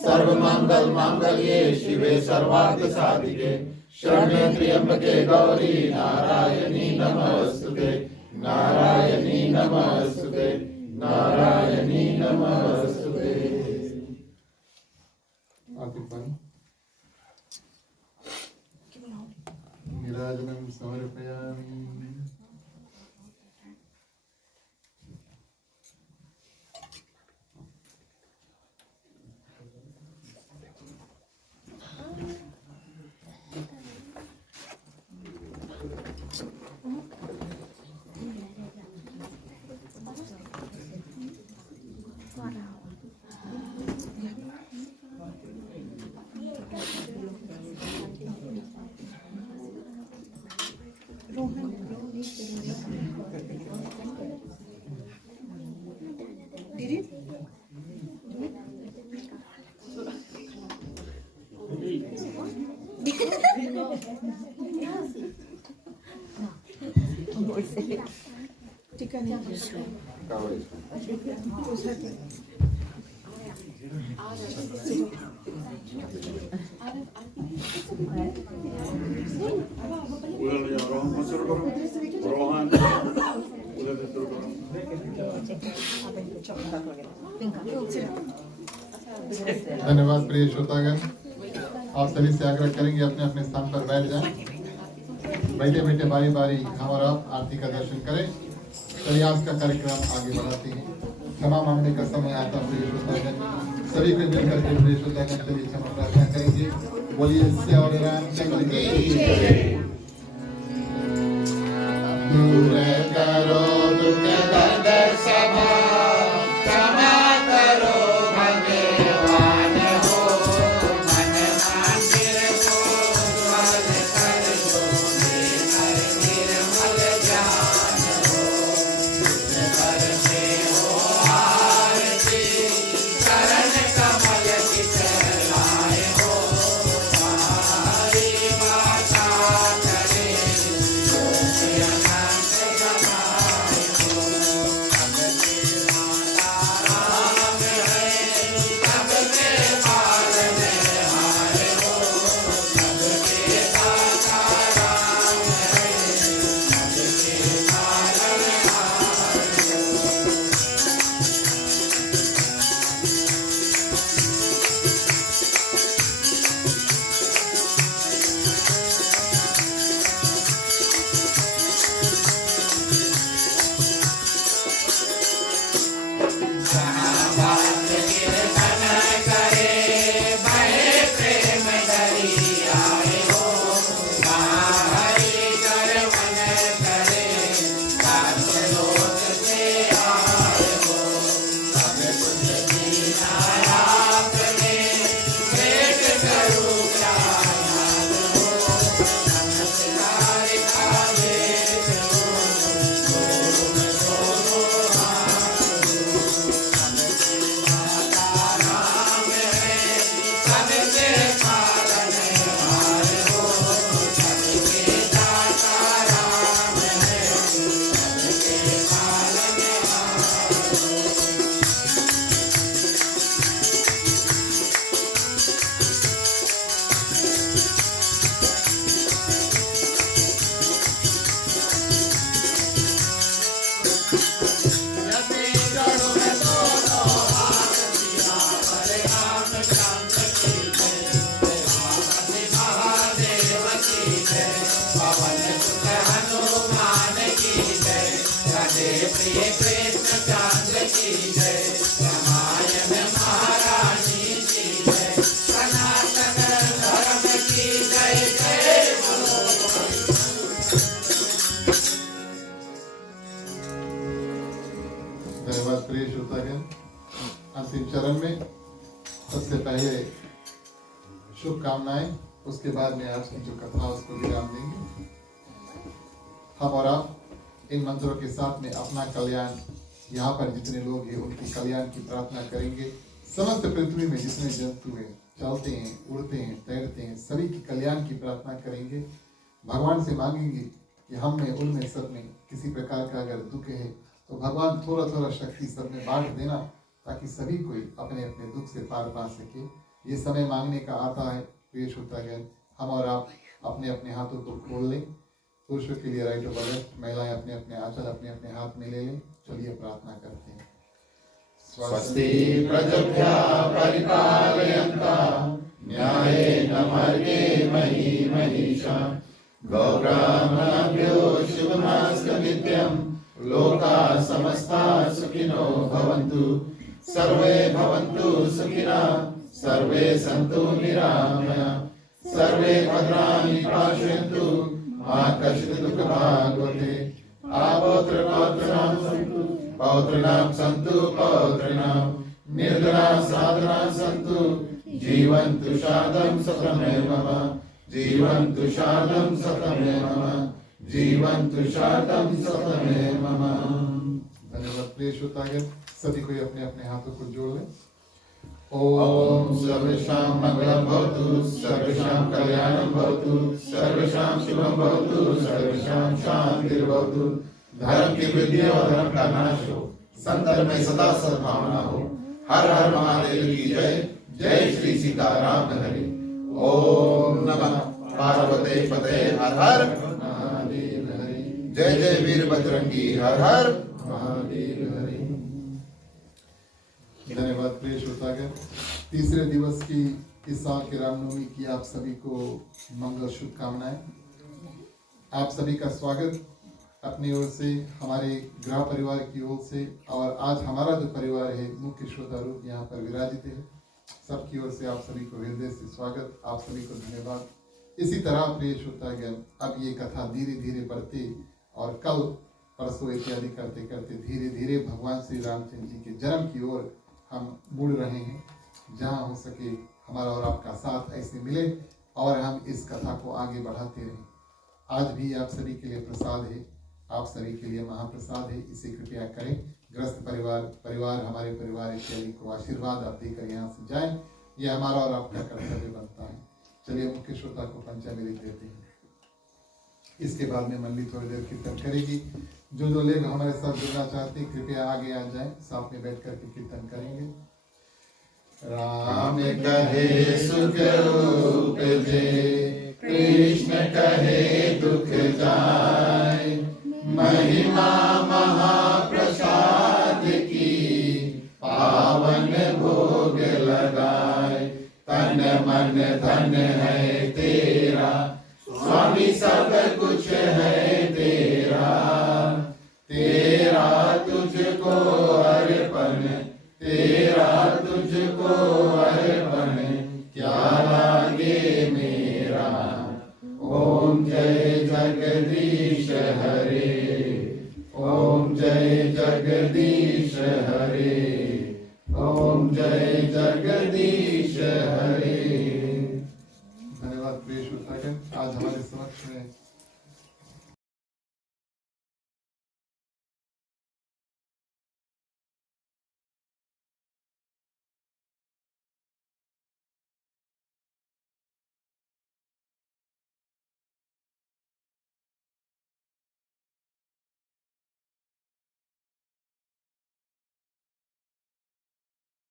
सर्वमंगल मांगल्ये शिवे सर्वार्थ साधिके शरण्ये त्र्यंबके गौरी नारायणी नमस्तुते नारायणी नमस्तुते नारायणी नमस्तुते। नीराजनं समर्पयामि। Ulan ya rohan suruh karo, rohan ulan suruh karo. धन्यवाद प्रिय श्रोतागण। आप सभी से आग्रह करेंगे अपने अपने स्थान पर बैठ जाएं। बैठे बैठे बारी बारी हम और आप आरती का दर्शन करें। चलिए आज का कार्यक्रम आगे बढ़ाते हैं। क्षमा मांगने का समय आता प्रिय श्रोतागण, सभी को मिलकर के प्रिय श्रोतागण चलिए क्षमा प्रार्थना करेंगे। बोलिए श्याम रामचंद्र की जय। दूर करो दुख दर्द सभा, क्षमा करो भगवान हो, मन मंदिर को निर्मल कर दो, निर्मल ज्ञान हो, कर में हो आरती, चरण कमल चितलाए हो, हमारी माता करे धन्यवाद प्रिय श्रोतागण। अंतिम चरण में सबसे पहले शुभकामनाएं, उसके बाद में आज की जो कथा उसको विराम देंगे। हम और आप इन मंत्रों के साथ में अपना कल्याण, यहाँ पर जितने लोग हैं उनके कल्याण की प्रार्थना करेंगे। समस्त पृथ्वी में जितने जंतु हैं, चलते हैं, उड़ते हैं, तैरते हैं, सभी की कल्याण की प्रार्थना करेंगे। भगवान से मांगेंगे कि हम में, उनमें, सब में किसी प्रकार का अगर दुख है तो भगवान थोड़ा थोड़ा शक्ति सब में बांट देना, ताकि सभी कोई अपने अपने दुख से पार पा सके। ये समय मांगने का आता है। प्रिय श्रोतागण, हम और आप अपने अपने हाथों को खोल लें। पुरुषों के लिए राइट ओवर लेफ्ट, महिलाएं अपने अपने आंचल अपने अपने हाथ में ले लें। चलिए प्रार्थना करते हैं। स्वस्ति प्रजभ्यः परिपालयन्तां न्यायेन मार्गेण महीं महिषाः गौब्राह्मणेभ्यो शुभमस्तु नित्यं। लोकाः समस्ताः सुखिनो भवन्तु, सर्वे भवन्तु सुखिनः, सर्वे सन्तु निरामयाः, सर्वे भद्राणि पश्यन्तु, मा कश्चित् दुःखभाग् भवेत्। पौत्रनां सन्तु, पौत्रनां सन्तु, पौत्रनां निर्धनाः साधनाः सन्तु, जीवन्तु शादं सतमेव मम, जीवन्तु शादं सतमेव मम, जीवन्तु शादं सतमेव मम। धन्यवाद प्रिय श्रोतागण। सभी कोई अपने अपने हाथों को जोड़ लें। ओम सर्वेषां मंगलम भवतु, सर्वेषां कल्याणं भवतु, सर्वेषां शुभं भवतु, सर्वेषां शांतिर्भवतु। धर्म की वृद्धि और धर्म का नाश हो, संतन में सदा सद्भावना हो। हर हर महादेव की जय। जय श्री सीताराम हरि। ओम नमः पार्वती पते हर हर महादेव हरि। जय जय वीर बजरंगी हर हर। महादेव हरि। धन्यवाद प्रिय श्रोतागण। तीसरे दिवस की इस साल की रामनवमी की आप सभी को मंगल शुभकामनाएं। आप सभी का स्वागत अपनी ओर से, हमारे गृह परिवार की ओर से, और आज हमारा जो परिवार है मुख्य श्रोता रूप यहाँ पर विराजित है, सबकी ओर से आप सभी को हृदय से स्वागत, आप सभी को धन्यवाद। इसी तरह प्रिय श्रोतागण, अब ये कथा धीरे धीरे बढ़ते और कल परसों इत्यादि करते करते धीरे धीरे भगवान श्री रामचंद्र जी के जन्म की ओर हम मुड़ रहे हैं। जहाँ हो सके हमारा और आपका साथ ऐसे मिले और हम इस कथा को आगे बढ़ाते रहें। आज भी आप सभी के लिए प्रसाद है, आप सभी के लिए महाप्रसाद है, इसे कृपया करें। ग्रस्त परिवार हमारे परिवार इत्यादि को आशीर्वाद आप देकर यहाँ से जाएं, यह हमारा और आपका कर्तव्य बनता है। चलिए मुख्य श्रोता को पंचामृत देते हैं। इसके बाद में मंडली थोड़ी देर कीर्तन करेगी। जो लोग हमारे साथ जुड़ना चाहते हैं कृपया आगे आ जाएं, साथ में बैठ करके कीर्तन करेंगे। राम कहे सुख रूप जे, कृष्ण कहे दुख जाय। महिमा महाप्रसाद की, पावन भोग लगाए। तन मन धन है तेरा, स्वामी सब कुछ है तेरा। तेरा तुझको अर्पण, तेरा तुझको अर्पण, क्या लागे मेरा। ओम जय जगदीश हरे, ओम जय जगदीश हरे, ओम जय जगदीश हरे। धन्यवाद प्रिय श्रोतागण। आज हमारे समक्ष में